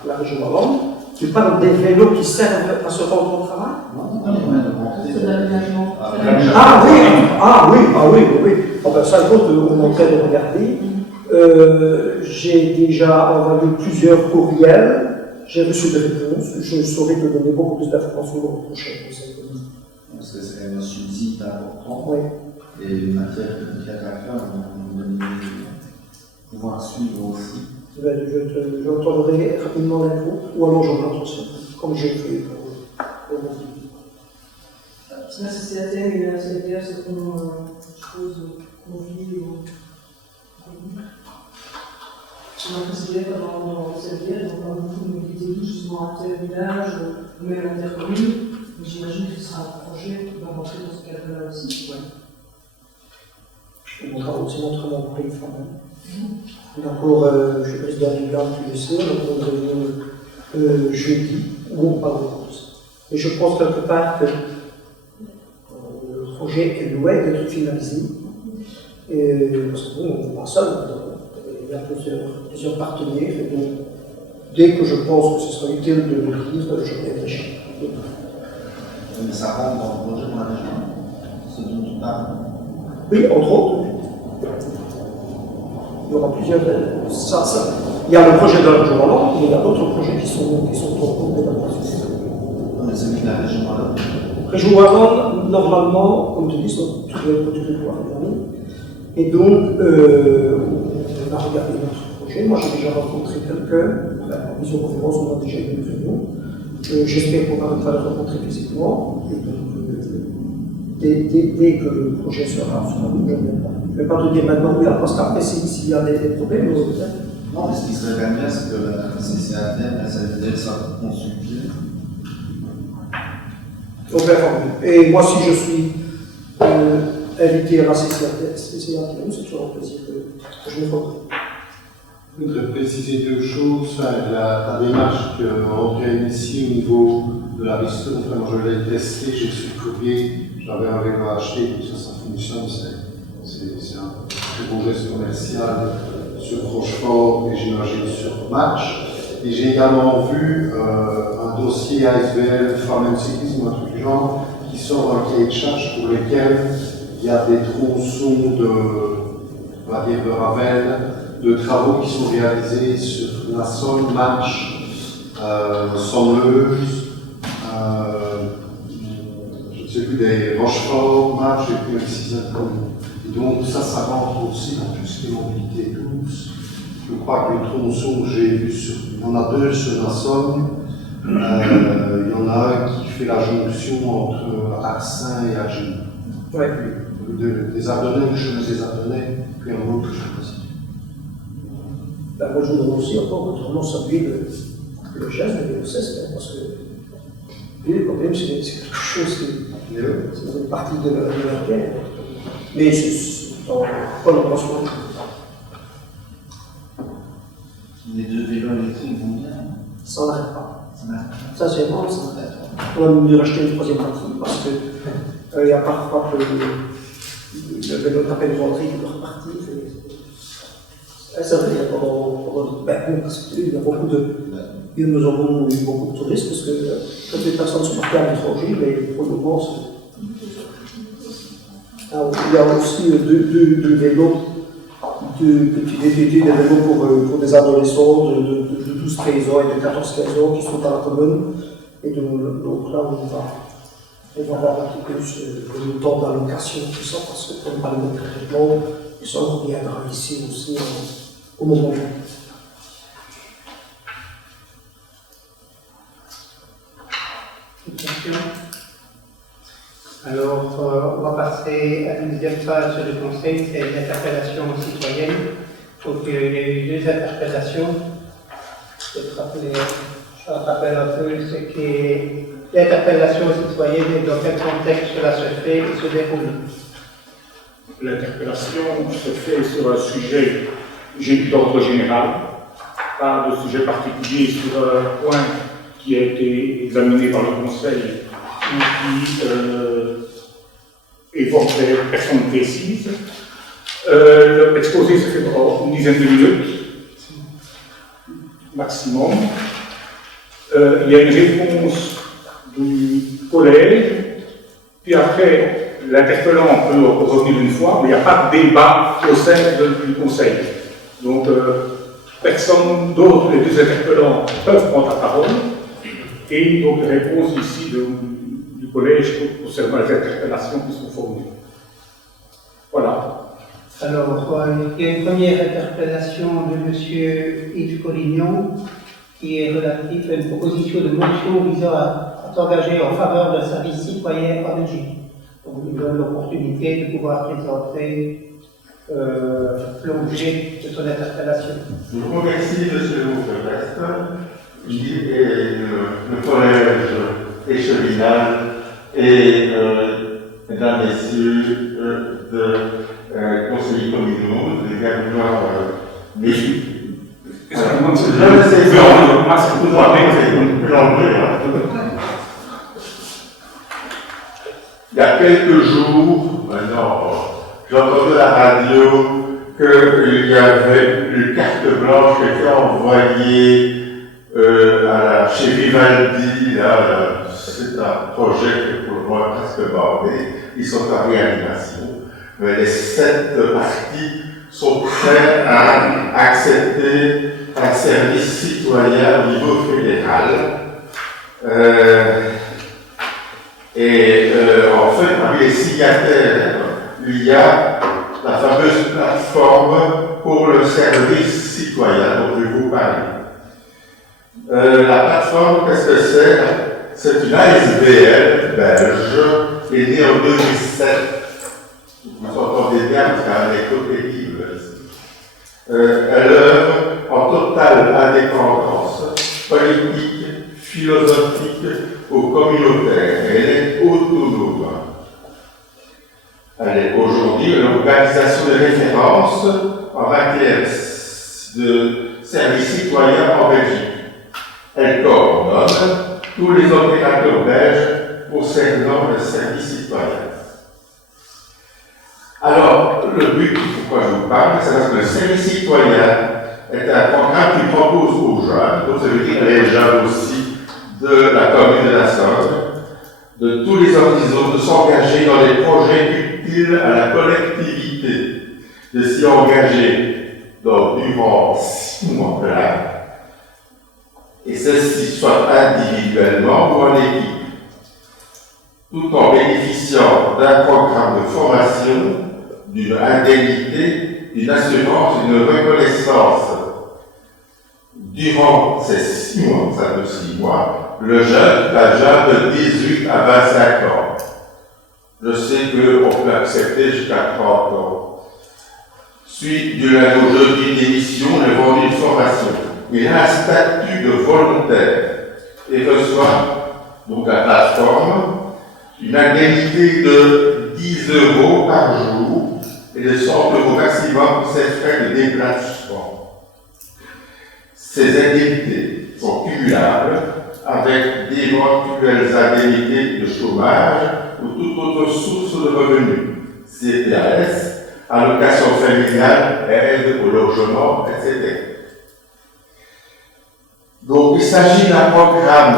la région wallonne, tu parles des vélos qui servent à se rendre au travail? C'est de l'aménagement. Ah oui. Ah ben ça, écoute, on est en train de regarder. J'ai déjà envoyé plusieurs courriels. J'ai reçu des réponses. Je saurais te donner beaucoup plus d'informations dans le prochain conseil communal. Parce que c'est quand même un subside important. Oui. Et une matière à faire, on va pouvoir suivre aussi. Je donnerai rapidement l'info, ou alors je l'entretien, comme j'ai fait pour mon film. Là, c'est la thème et la CDR, c'est qu'on, je suppose, qu'on vit ou. On a considéré pendant cette guerre, on parle beaucoup de mobilité douce, justement inter-village, ou même inter-commune. J'imagine que ce sera un projet qui va rentrer dans ce cadre-là aussi. On montrera mon brief quand même. Encore, je suis président du GAM, tu le sais, on a une réunion jeudi où on parlera de ça. Et je pense quelque part que le projet est loin d'être finalisé. Parce que bon, on n'est pas seul, il y a plusieurs partenaires, et donc dès que je pense que ce sera utile de le dire, je réfléchis. Mais ça rentre dans le projet pour la région, ce dont tu parles. Oui, entre autres. Il y aura plusieurs. Il y a le projet de la région Wallonne, mais il y a d'autres projets qui sont en cours d'élaboration. Mais celui de la région Wallonne. Région Wallonne, normalement, comme tu dis, sur tout le territoire évidemment. Et donc, on a regardé notre projet. Moi, j'ai déjà rencontré quelqu'un, en visioconférence, on a déjà eu une réunion. J'espère qu'on arrivera à le rencontrer physiquement. Et donc, dès que le projet sera mis, je ne vais pas te dire maintenant oui, parce qu'après, s'il y a des problèmes, non, mais ce qui serait bien, c'est que la CCATM, la CFDL, soit consultée. On verra. Et moi, si je suis invité à la CCATM, c'est toujours un plaisir que je me retrouve. Je voudrais préciser deux choses. La démarche qu'André a initiée au niveau de la ristourne, moi je l'ai testé, j'ai su le courrier, j'avais un vélo à acheter, tout ça, ça fonctionne, c'est un très beau geste commercial sur Rochefort et j'imagine sur Match. Et j'ai également vu un dossier ASBL Femmes Cyclisme, un truc du genre, qui sort un cahier de charge pour lequel il y a des tronçons on va dire de Ravel, de travaux qui sont réalisés sur la Somme, Match, Sommeuse, je ne sais plus, des Rochefort, Match et puis une sixième commune. Et donc ça rentre aussi dans tout ce qui est mobilité douce. Je crois que les tronçons que j'ai vus, il y en a deux sur la Somme. Il y en a un qui fait la jonction entre Arsin et Agen. Ouais. Des Ardennais, le chemin des Ardennais, puis un autre chemin aussi. Ben, moi, je voudrais aussi encore autrement saluer le geste de l'IOCES, parce que le problème, c'est quelque chose qui c'est une partie de la guerre. Mais c'est pas le lancement. Les deux vélos électriques vont bien. Ça n'arrête pas. Ça n'arrête pas. Ça, c'est vraiment, ça n'arrête pas. On va mieux racheter une troisième partie, parce que il y a parfois que le vélo t'appelle rentrer, il doit repartir. C'est vrai, il y a beaucoup de. Nous avons eu beaucoup de touristes parce que quand les personnes sont parties à l'étranger, mais pour le moment, il y a aussi deux vélos, des vélos pour des adolescents de 12-13 ans et de 14-15 ans qui sont à la commune. Et donc là, on va avoir un petit peu le temps d'allocation, tout ça, parce que comme par le traitement, et ça, on reviendra ici aussi au moment où. Alors, on va passer à la deuxième phase du conseil, c'est l'interpellation citoyenne. Donc, il y a eu deux interpellations. Je rappelle un peu ce qu'est l'interpellation citoyenne et dans quel contexte cela se fait et se déroule. L'interpellation se fait sur un sujet d'ordre général, pas de sujet particulier sur un point qui a été examiné par le Conseil ou qui évoque des personnes précises. L'exposé se fait dans une dizaine de minutes, maximum. Il y a une réponse du collège, puis après, l'interpellant peut revenir une fois, mais il n'y a pas de débat au sein du Conseil. Donc, personne d'autre, les deux interpellants peuvent prendre la parole, et donc les réponses ici du collège concernant les interpellations qui sont formulées. Voilà. Alors, il y a une première interpellation de M. Yves Collignon qui est relative à une proposition de motion visant à s'engager en faveur d'un service citoyen en Belgique. Donc, il nous donne l'opportunité de pouvoir présenter l'objet de son interpellation. Je vous remercie, monsieur le Président, le collège échevinal et mesdames, messieurs de conseillers communaux, des gouvernements Excusez-moi, c'est il y a quelques jours, maintenant, j'ai entendu à la radio qu'il y avait une carte blanche qui était envoyée chez Vivaldi. C'est un projet qui est pour le moment presque bordé. Ils sont en réanimation. Mais les 7 partis sont prêts à accepter un service citoyen au niveau fédéral. En fait, parmi les signataires, il y a la fameuse plateforme pour le service citoyen dont je vous parle. La plateforme, qu'est-ce que c'est? C'est une ASBL belge, qui est née en 2007. Vous entendez bien parce qu'il y a un écho terrible ici. Elle œuvre en totale indépendance politique, philosophique ou communautaire. Elle est autonome. Elle est aujourd'hui une organisation de référence en matière de services citoyens en Belgique. Elle coordonne tous les opérateurs belges concernant le service citoyen. Alors, le but pourquoi je vous parle, c'est parce que le service citoyen est un programme qui propose aux jeunes, donc ça veut dire les jeunes aussi de la commune de la Somme, de tous les horizons, de s'engager dans des projets utiles à la collectivité, de s'y engager durant 6 mois là, et ceci soit individuellement ou en équipe, tout en bénéficiant d'un programme de formation, d'une indemnité, d'une assurance, d'une reconnaissance. Durant ces 6 mois, ça fait 6 mois, le jeune, la jeune de 18 à 25 ans. Je sais qu'on peut accepter jusqu'à 30 ans. Suite du lundi au jeudi une émission, le vendredi une formation. Il a un statut de volontaire et reçoit donc la plateforme une indemnité de 10 € par jour et de 100 € maximum pour ses frais de déplacement. Ces indemnités sont cumulables avec d'éventuelles indemnités de chômage ou toute autre source de revenus, CPAS, allocation familiale, aide au logement, etc. Donc, il s'agit d'un programme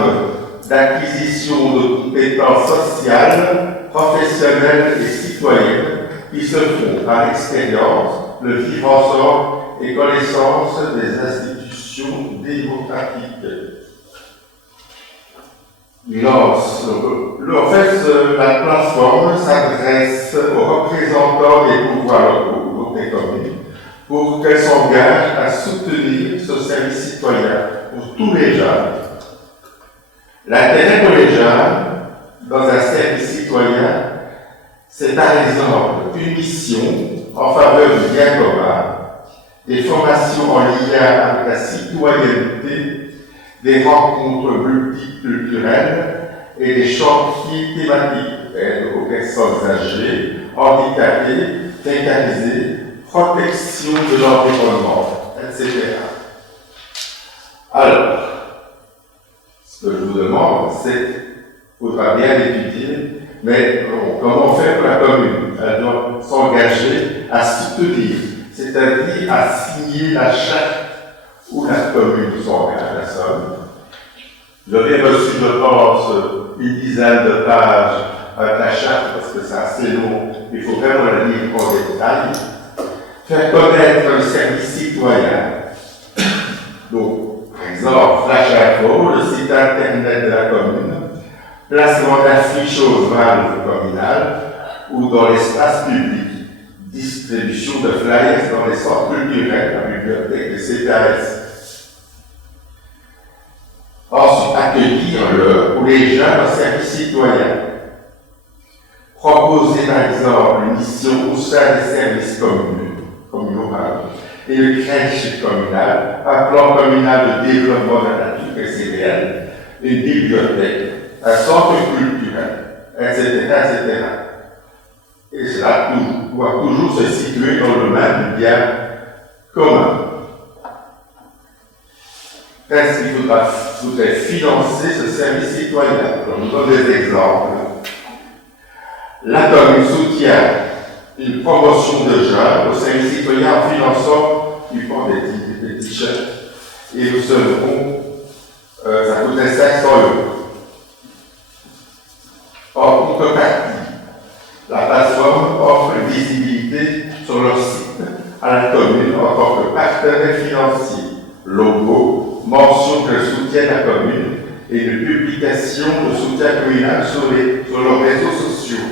d'acquisition de compétences sociales, professionnelles et citoyennes qui se font par expérience, le vivre ensemble et connaissance des institutions démocratiques. En fait, la plateforme s'adresse aux représentants des pouvoirs locaux, des communes, pour qu'elles s'engagent à soutenir ce service citoyen pour tous les jeunes. L'intérêt pour les jeunes dans un service citoyen, c'est par exemple une mission en faveur du bien commun, des formations en lien avec la citoyenneté, des rencontres multiculturelles et des chantiers thématiques aide aux personnes âgées, handicapées, précarisées, protection de l'environnement, etc. Alors, ce que je vous demande, c'est qu'il faudra bien étudier, mais comment faire pour la commune? Elle doit s'engager à soutenir, c'est-à-dire à signer la charte où la commune s'engage, la Somme. J'avais reçu, je pense, une dizaine de pages avec la charte, parce que c'est assez long, il faut vraiment la lire en détail. Faire connaître le service citoyen. Donc, par exemple, Flash Info, le site internet de la commune, placement d'affiches aux valves communales ou dans l'espace public, distribution de flyers dans les centres culturels, la bibliothèque de CPAS. Ensuite, accueillir pour les jeunes un service citoyen. Proposer par exemple une mission au sein des services communaux et le crèche communal, un plan communal de développement de la nature et céréales, une bibliothèque, un centre culturel, etc., etc. Et cela doit toujours se situer dans le domaine du bien commun. Est-ce qu'il faudrait financer ce service citoyen? Je vous donne des exemples. La commune soutient une promotion de jeunes au service citoyen en finançant du port des t-shirts. Et nous serons, ça coûterait 500 €. En contrepartie, la plateforme offre une visibilité sur leur site à la commune en tant que partenaire financier, logo, mention de soutien à la commune et une publication de soutien communal sur leurs réseaux sociaux.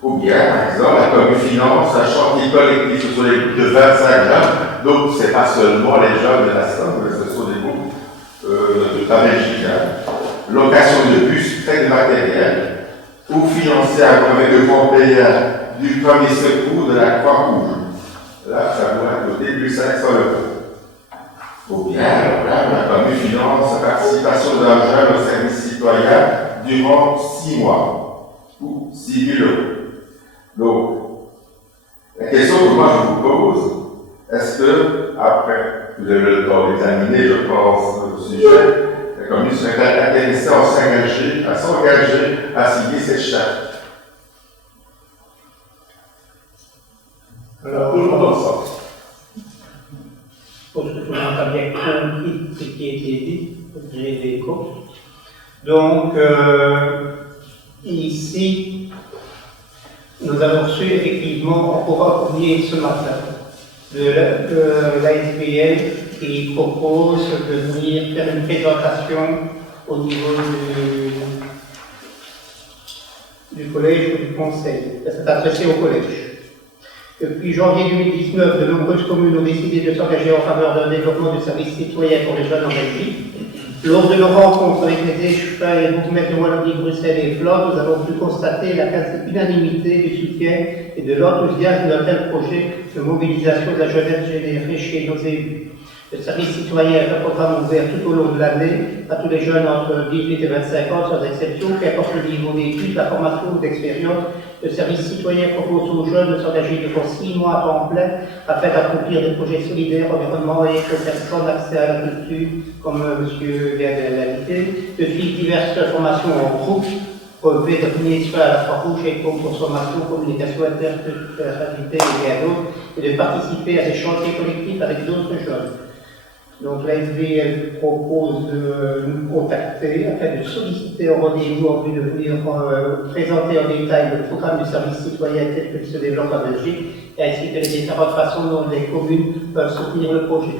Ou bien, par exemple, la commune finance un chantier collectif sur les groupes de 25 jeunes, donc ce n'est pas seulement les jeunes de la Somme, mais ce sont des groupes de la Belgique. Location de bus, prêt de matériel, ou financer un brevet de complément du premier secours de la Croix-Rouge. Là, ça doit coûter plus 500 €. Ou bien, alors là, la commune finance la participation d'un jeune au service citoyen durant 6 mois, ou 6 000 €. Donc, la question que moi je vous pose, est-ce que, après, vous avez le temps d'examiner, je pense, le sujet, la commune serait intéressée à s'engager à signer cette charte? Alors, tout le monde ensemble. Je pense que tout le monde a bien compris ce qui a été dit, j'ai des échos. Donc, ici, nous avons reçu effectivement, on pourra oublier ce matin, de l'ASBL qui propose de venir faire une présentation au niveau du collège ou du conseil. Ça s'est adressé au collège. Depuis janvier 2019, de nombreuses communes ont décidé de s'engager en faveur d'un développement de services citoyens pour les jeunes en Belgique. Lors de nos rencontres avec les échevins et groupements de Wallonie, Bruxelles et Flandre, nous avons pu constater la quasi-unanimité du soutien et de l'enthousiasme d'un tel projet de mobilisation de la jeunesse générée chez nos élus. Le service citoyen est un programme ouvert tout au long de l'année à tous les jeunes entre 18 et 25 ans, sans exception, qu'importe le niveau d'études, la formation ou d'expérience. Le service citoyen propose aux jeunes de s'engager durant 6 mois à temps plein afin d'accomplir des projets solidaires, environnement et éco-personnes, accès à la culture, comme monsieur vient de l'indiquer, de suivre diverses formations en groupe, relever de premier soin à la Croix-Rouge et consommation, communication interculturalité et bien d'autres, et de participer à des chantiers collectifs avec d'autres jeunes. Donc l'ASBL propose de nous contacter afin de solliciter un rendez-vous en vue de venir présenter en détail le programme du service citoyen tel qu'il se développe en Belgique, ainsi que les différentes façons dont les communes peuvent soutenir le projet.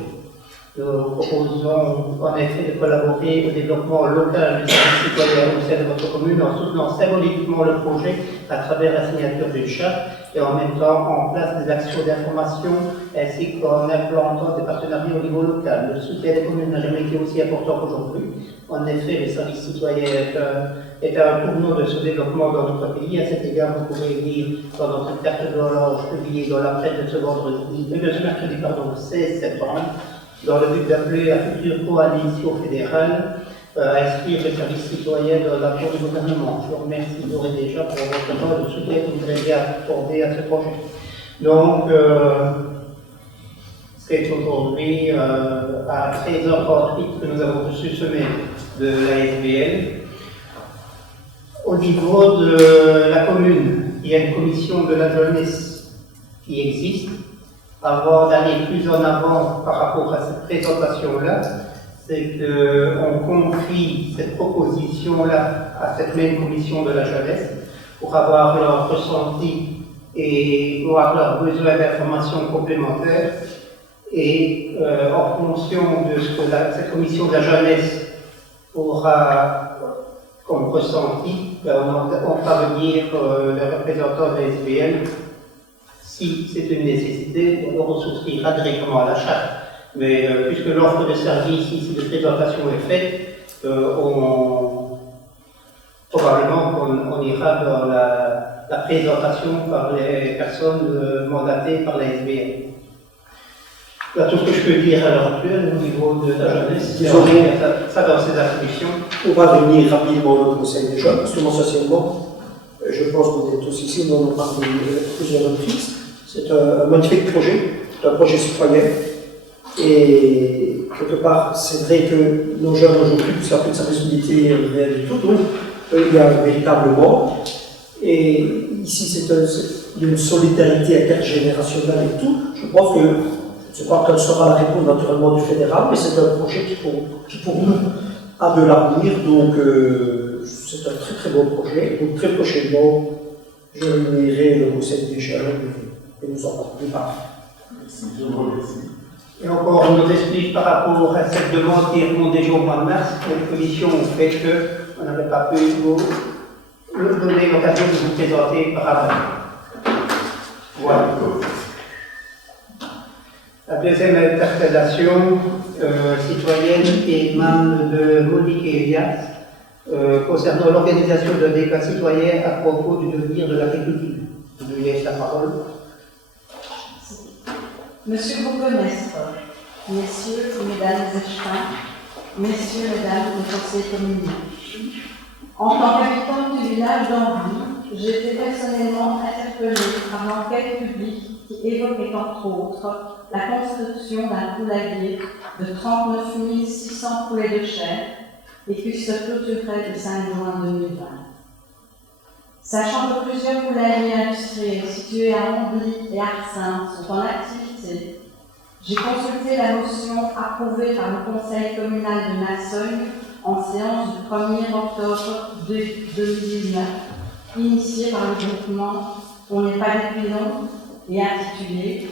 Nous proposons en effet de collaborer au développement local du service citoyen au sein de votre commune en soutenant symboliquement le projet à travers la signature d'une charte et en mettant en place des actions d'information ainsi qu'en implantant des partenariats au niveau local. Le soutien des communes n'a jamais été aussi important qu'aujourd'hui. En effet, le service citoyen est un tournant de ce développement dans notre pays. À cet égard, vous pourrez lire dans notre carte d'horloge publiée dans la presse de ce mercredi, 16 septembre, dans le but d'appeler la future coalition fédérale à inscrire le service citoyen dans l'accord du gouvernement. Je vous remercie d'ores et déjà pour votre temps et le soutien que vous avez accordé à ce projet. Donc, c'est aujourd'hui à 13h38 que nous avons reçu ce mail de l'ASBL. Au niveau de la commune, il y a une commission de la jeunesse qui existe. Avant d'aller plus en avant par rapport à cette présentation-là, c'est qu'on confie cette proposition-là à cette même commission de la jeunesse pour avoir leur ressenti et avoir leurs besoins d'informations complémentaires. Et en fonction de ce que cette commission de la jeunesse aura comme ressenti, on fera venir le représentant de la SBL. Si c'est une nécessité, on souscrira directement à la charte. Mais puisque l'offre de service ici de présentation est faite, probablement qu'on ira dans la présentation par les personnes mandatées par la SBL. Voilà tout ce que je peux dire à l'heure actuelle au niveau de la jeunesse. Ça dans ses attributions. On va venir rapidement au Conseil des jeunes, parce que moi, socialement, je pense qu'on est tous ici, on en a parlé plusieurs reprises. C'est un magnifique projet, c'est un projet citoyen. Et quelque part, c'est vrai que nos jeunes aujourd'hui, puisqu'il n'y a plus de service rien du tout, donc il y a véritablement. Et ici, il y a une solidarité intergénérationnelle et tout. Je pense que, je ne sais pas quelle sera la réponse naturellement du fédéral, mais c'est un projet qui pour nous a de l'avenir. Donc, c'est un très très beau projet. Donc, très prochainement, je réunirai le conseil des jeunes et nous en parlerons plus tard. Merci, je vous remercie. Et encore une autre explique par rapport à cette demande qui est remontée déjà au mois de mars, les commissions ont fait qu'on n'avait pas pu vous donner l'occasion de vous présenter par avant. Voilà. La deuxième interpellation citoyenne émane de Monique Elias concernant l'organisation d'un débat citoyen à propos du devenir de l'agriculture. Je lui laisse la parole. Monsieur le bourgmestre, messieurs, mesdames et chefs, messieurs, mesdames du conseil communal, en tant qu'habitante du village d'Ambly, j'ai été personnellement interpellée par l'enquête publique qui évoquait entre autres la construction d'un poulailler de 39 600 poulets de chair et qui se clôturerait le 5 juin 2020. Sachant que plusieurs poulaillers industriels situés à Ambly et Arsens sont en activité, j'ai consulté la motion approuvée par le conseil communal de Nassogne en séance du 1er octobre 2019, initiée par le groupement On n'est pas des pilons et intitulée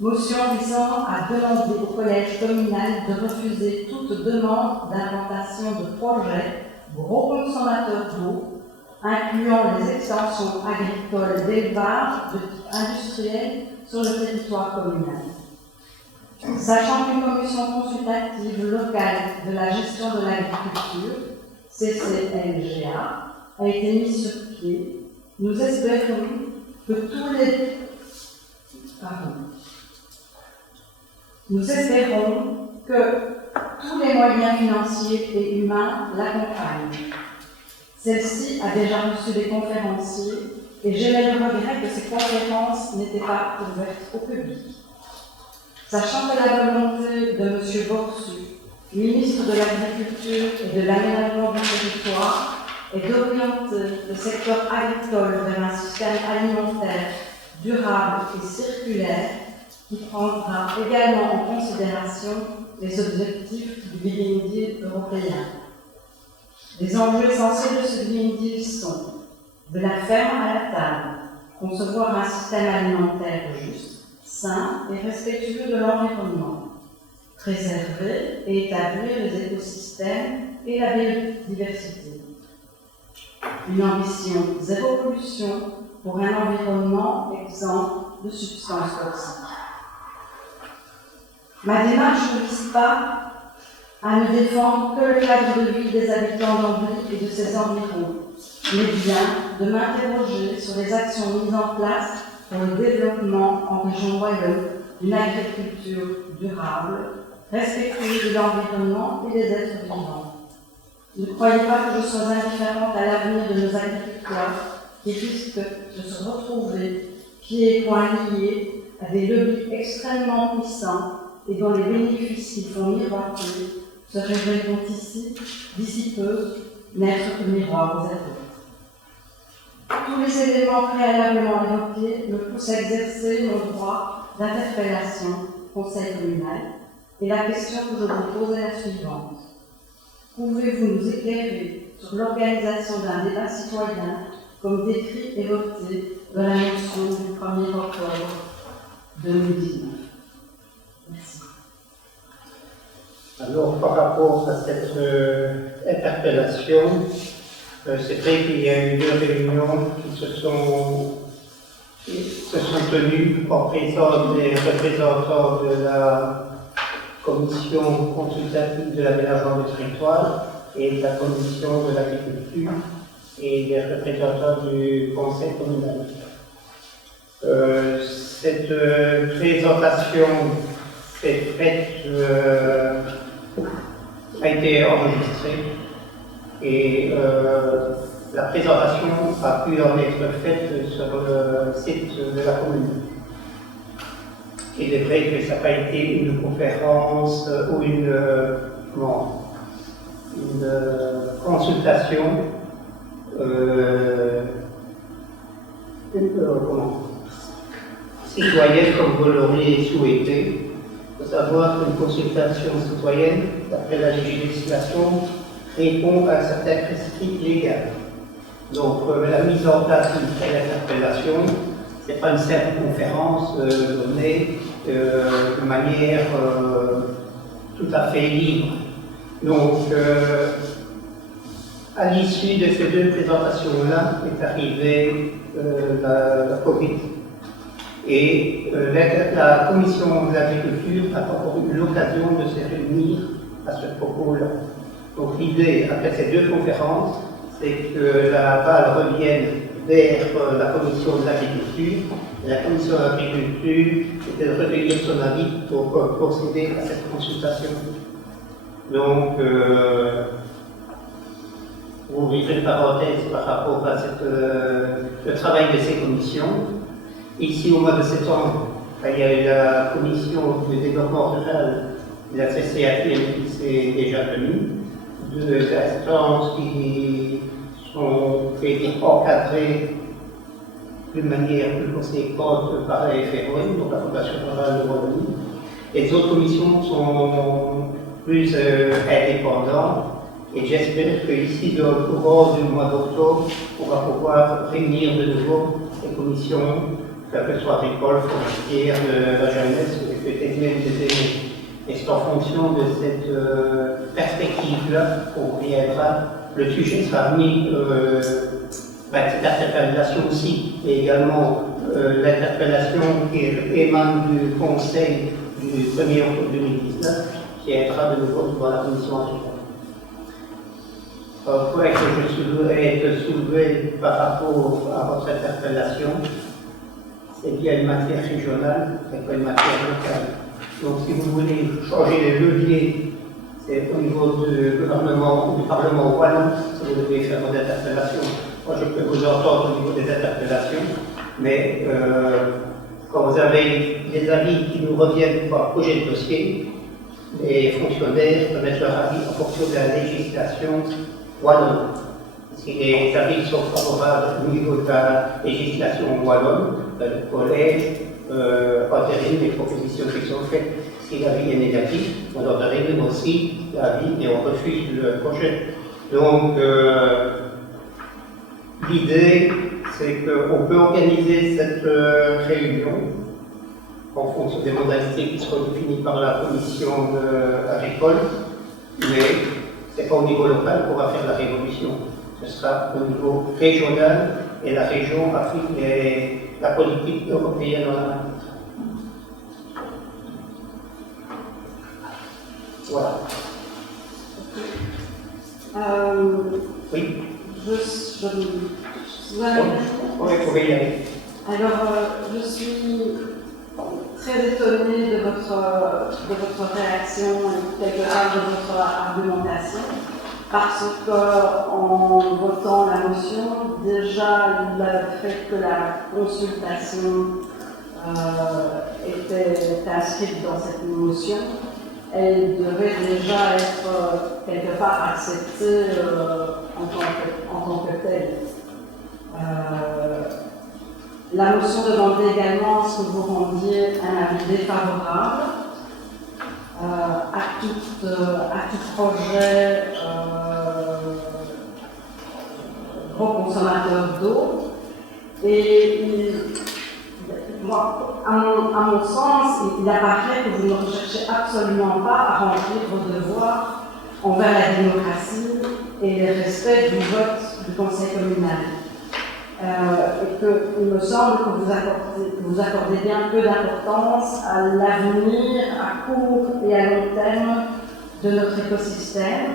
motion visant à demander au collège communal de refuser toute demande d'implantation de projets gros consommateurs d'eau incluant les extensions agricoles d'élevage de type industriel sur le territoire communal. Sachant qu'une commission consultative locale de la gestion de l'agriculture, CCLGA, a été mise sur pied, nous espérons que tous les moyens financiers et humains l'accompagnent. Celle-ci a déjà reçu des conférenciers et j'ai le regret que ces conférences n'étaient pas ouvertes au public. Sachant que la volonté de M. Borsu, ministre de l'Agriculture et de l'Aménagement du territoire, est d'orienter le secteur agricole vers un système alimentaire durable et circulaire qui prendra également en considération les objectifs du Green Deal européen. Les enjeux essentiels de ce Green Deal sont de la ferme à la table, concevoir un système alimentaire juste, sain et respectueux de l'environnement, préserver et établir les écosystèmes et la biodiversité. Une ambition zéro pollution pour un environnement exempt de substances toxiques. Ma démarche ne vise pas à ne défendre que le cadre de vie des habitants d'Ambly et de ses environs, mais bien de m'interroger sur les actions mises en place pour le développement en région Wallonne d'une agriculture durable, respectueuse de l'environnement et des êtres vivants. Ne croyez pas que je sois indifférente à l'avenir de nos agriculteurs qui risquent de se retrouver pieds et poings liés à des lobbies extrêmement puissants et dont les bénéfices qu'ils font miroiter se révéleront ici, d'ici peu, n'être que miroirs aux adultes. Tous les éléments préalablement évoqués me poussent à exercer mon droit d'interpellation au Conseil communal, et la question que je vous pose est la suivante. Pouvez-vous nous éclairer sur l'organisation d'un débat citoyen comme décrit et voté dans la motion du 1er octobre 2019 ? Merci. Alors, par rapport à cette interpellation, C'est vrai qu'il y a eu 2 réunions qui se sont tenues en présence des représentants de la commission consultative de l'aménagement du territoire et de la commission de l'agriculture et des représentants du conseil communal. Cette présentation a été enregistrée et la présentation a pu en être faite sur le site de la commune. Il est vrai que ça n'a pas été une conférence ou une consultation citoyenne comme vous l'auriez souhaité. Il faut savoir qu'une consultation citoyenne, d'après la législation, répond à certains prescrits légaux. Donc la mise en place d'une telle interpellation, ce n'est pas une simple conférence donnée de manière tout à fait libre. Donc à l'issue de ces 2 présentations-là est arrivée la Covid. Et la commission de l'agriculture n'a pas encore eu l'occasion de se réunir à ce propos-là. Donc l'idée, après ces 2 conférences, c'est que la balle revienne vers la commission de l'agriculture. La commission de l'agriculture était de recueillir son avis pour procéder à cette consultation. Donc, vous ouvrez une parenthèse par rapport à le travail de ces commissions. Ici, au mois de septembre, il y a eu la commission de développement rural de la CCATM qui s'est déjà tenue, 2 instances qui sont encadrées d'une manière plus conséquente par la FROI, donc la Fondation rurale de Wallonie. Et les autres commissions sont plus indépendantes. Et j'espère qu'ici, au courant du mois d'octobre, on va pouvoir réunir de nouveau les commissions, que ce soit agricole, forestière, de la jeunesse, ou peut-être même des aînés. Et c'est en fonction de cette perspective-là qu'on reviendra. Le sujet sera mis, cette interpellation aussi, et également l'interpellation qui émane du Conseil du 1er octobre 2019, qui être de nouveau devant la commission agricole. Un point que je voudrais être soulevé par rapport à votre interpellation, c'est qu'il y a une matière régionale et pas une matière locale. Donc si vous voulez changer les leviers, c'est au niveau du gouvernement ou du Parlement wallon, si vous devez faire votre interpellation. Moi je peux vous entendre au niveau des interpellations, mais quand vous avez des avis qui nous reviennent par projet de dossier, les fonctionnaires peuvent mettre leur avis en fonction de la législation wallonne. Si les avis sont favorables au niveau de la législation wallonne, le collège entérine les propositions qui sont faites. Si l'avis est négatif, on entérine aussi l'avis et on refuse le projet. Donc, l'idée, c'est qu'on peut organiser cette réunion en fonction des modalités qui seront définies par la commission agricole, mais ce n'est pas au niveau local qu'on va faire la révolution. Ce sera au niveau régional et la région applique la politique européenne en la matière. Voilà. Oui. Oui, il faut y aller. Alors, je suis très étonnée de votre réaction et quelque part de votre argumentation, parce qu'en votant la motion, déjà le fait que la consultation était inscrite dans cette motion, elle devait déjà être quelque part acceptée en tant que telle. La motion demandait également à ce que vous rendiez un avis défavorable à tout projet gros consommateur d'eau. Et moi, à mon sens, il apparaît que vous ne recherchez absolument pas à remplir vos devoirs envers la démocratie et le respect du vote du conseil communal. Et qu'il me semble que vous accordez bien peu d'importance à l'avenir à court et à long terme de notre écosystème,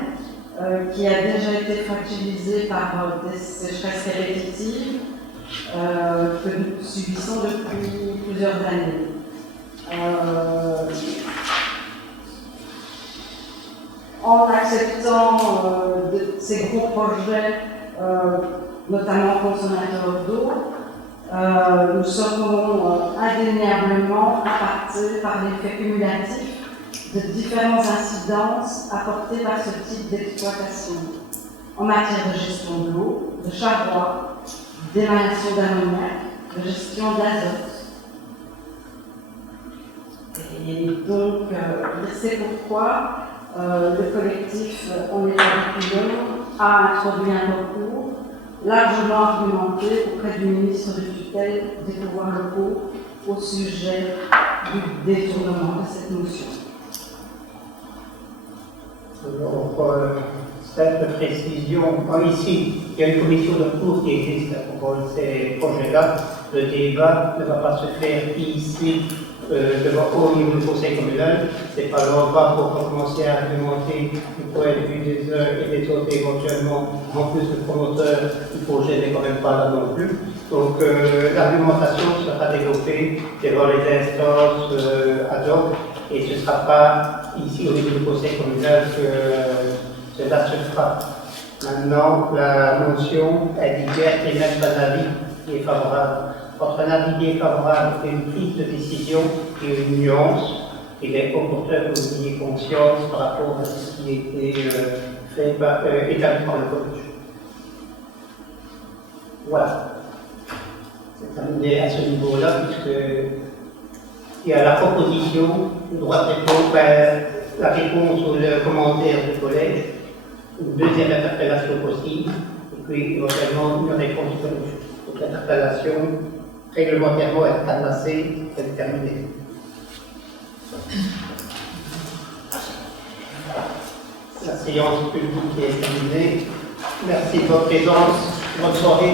qui a déjà été fragilisé par des sécheresses répétitives que nous subissons depuis plusieurs années. En acceptant ces gros projets, notamment consommateurs d'eau, nous serons indéniablement impactés par l'effet cumulatif de différentes incidences apportées par ce type d'exploitation en matière de gestion de l'eau, de charroi, d'émanation d'ammoniac, de gestion de l'azote. Et donc, c'est pourquoi le collectif On est Agriculteurs a introduit un recours largement argumenté auprès du ministre de tutelle des pouvoirs locaux au sujet du détournement de cette notion. Alors, cette précision, ici, il y a une commission de cours qui existe pour ces projets-là. Le débat ne va pas se faire ici, au niveau du conseil communal. Ce n'est pas l'endroit pour commencer à argumenter du point de vue des uns et des autres éventuellement. En plus, le promoteur du projet n'est quand même pas là non plus. Donc, l'argumentation sera développée devant les instances ad hoc et ce ne sera pas ici au niveau du conseil communal que cela se fera. Maintenant, la motion, elle dit bien émettre un avis qui est favorable. Entre un avis défavorable et une prise de décision et une nuance, il est opportun que vous ayez conscience par rapport à ce qui a été établi par le collège. Voilà. C'est terminé à ce niveau-là, puisqu'il y a la proposition, le droit de réponse, la réponse ou le commentaire du collège, une deuxième interpellation possible, et puis éventuellement une réponse du collège. Donc l'interpellation, réglementairement, est cadenassée, elle est terminée. La séance publique est terminée. Merci de votre présence. Bonne soirée.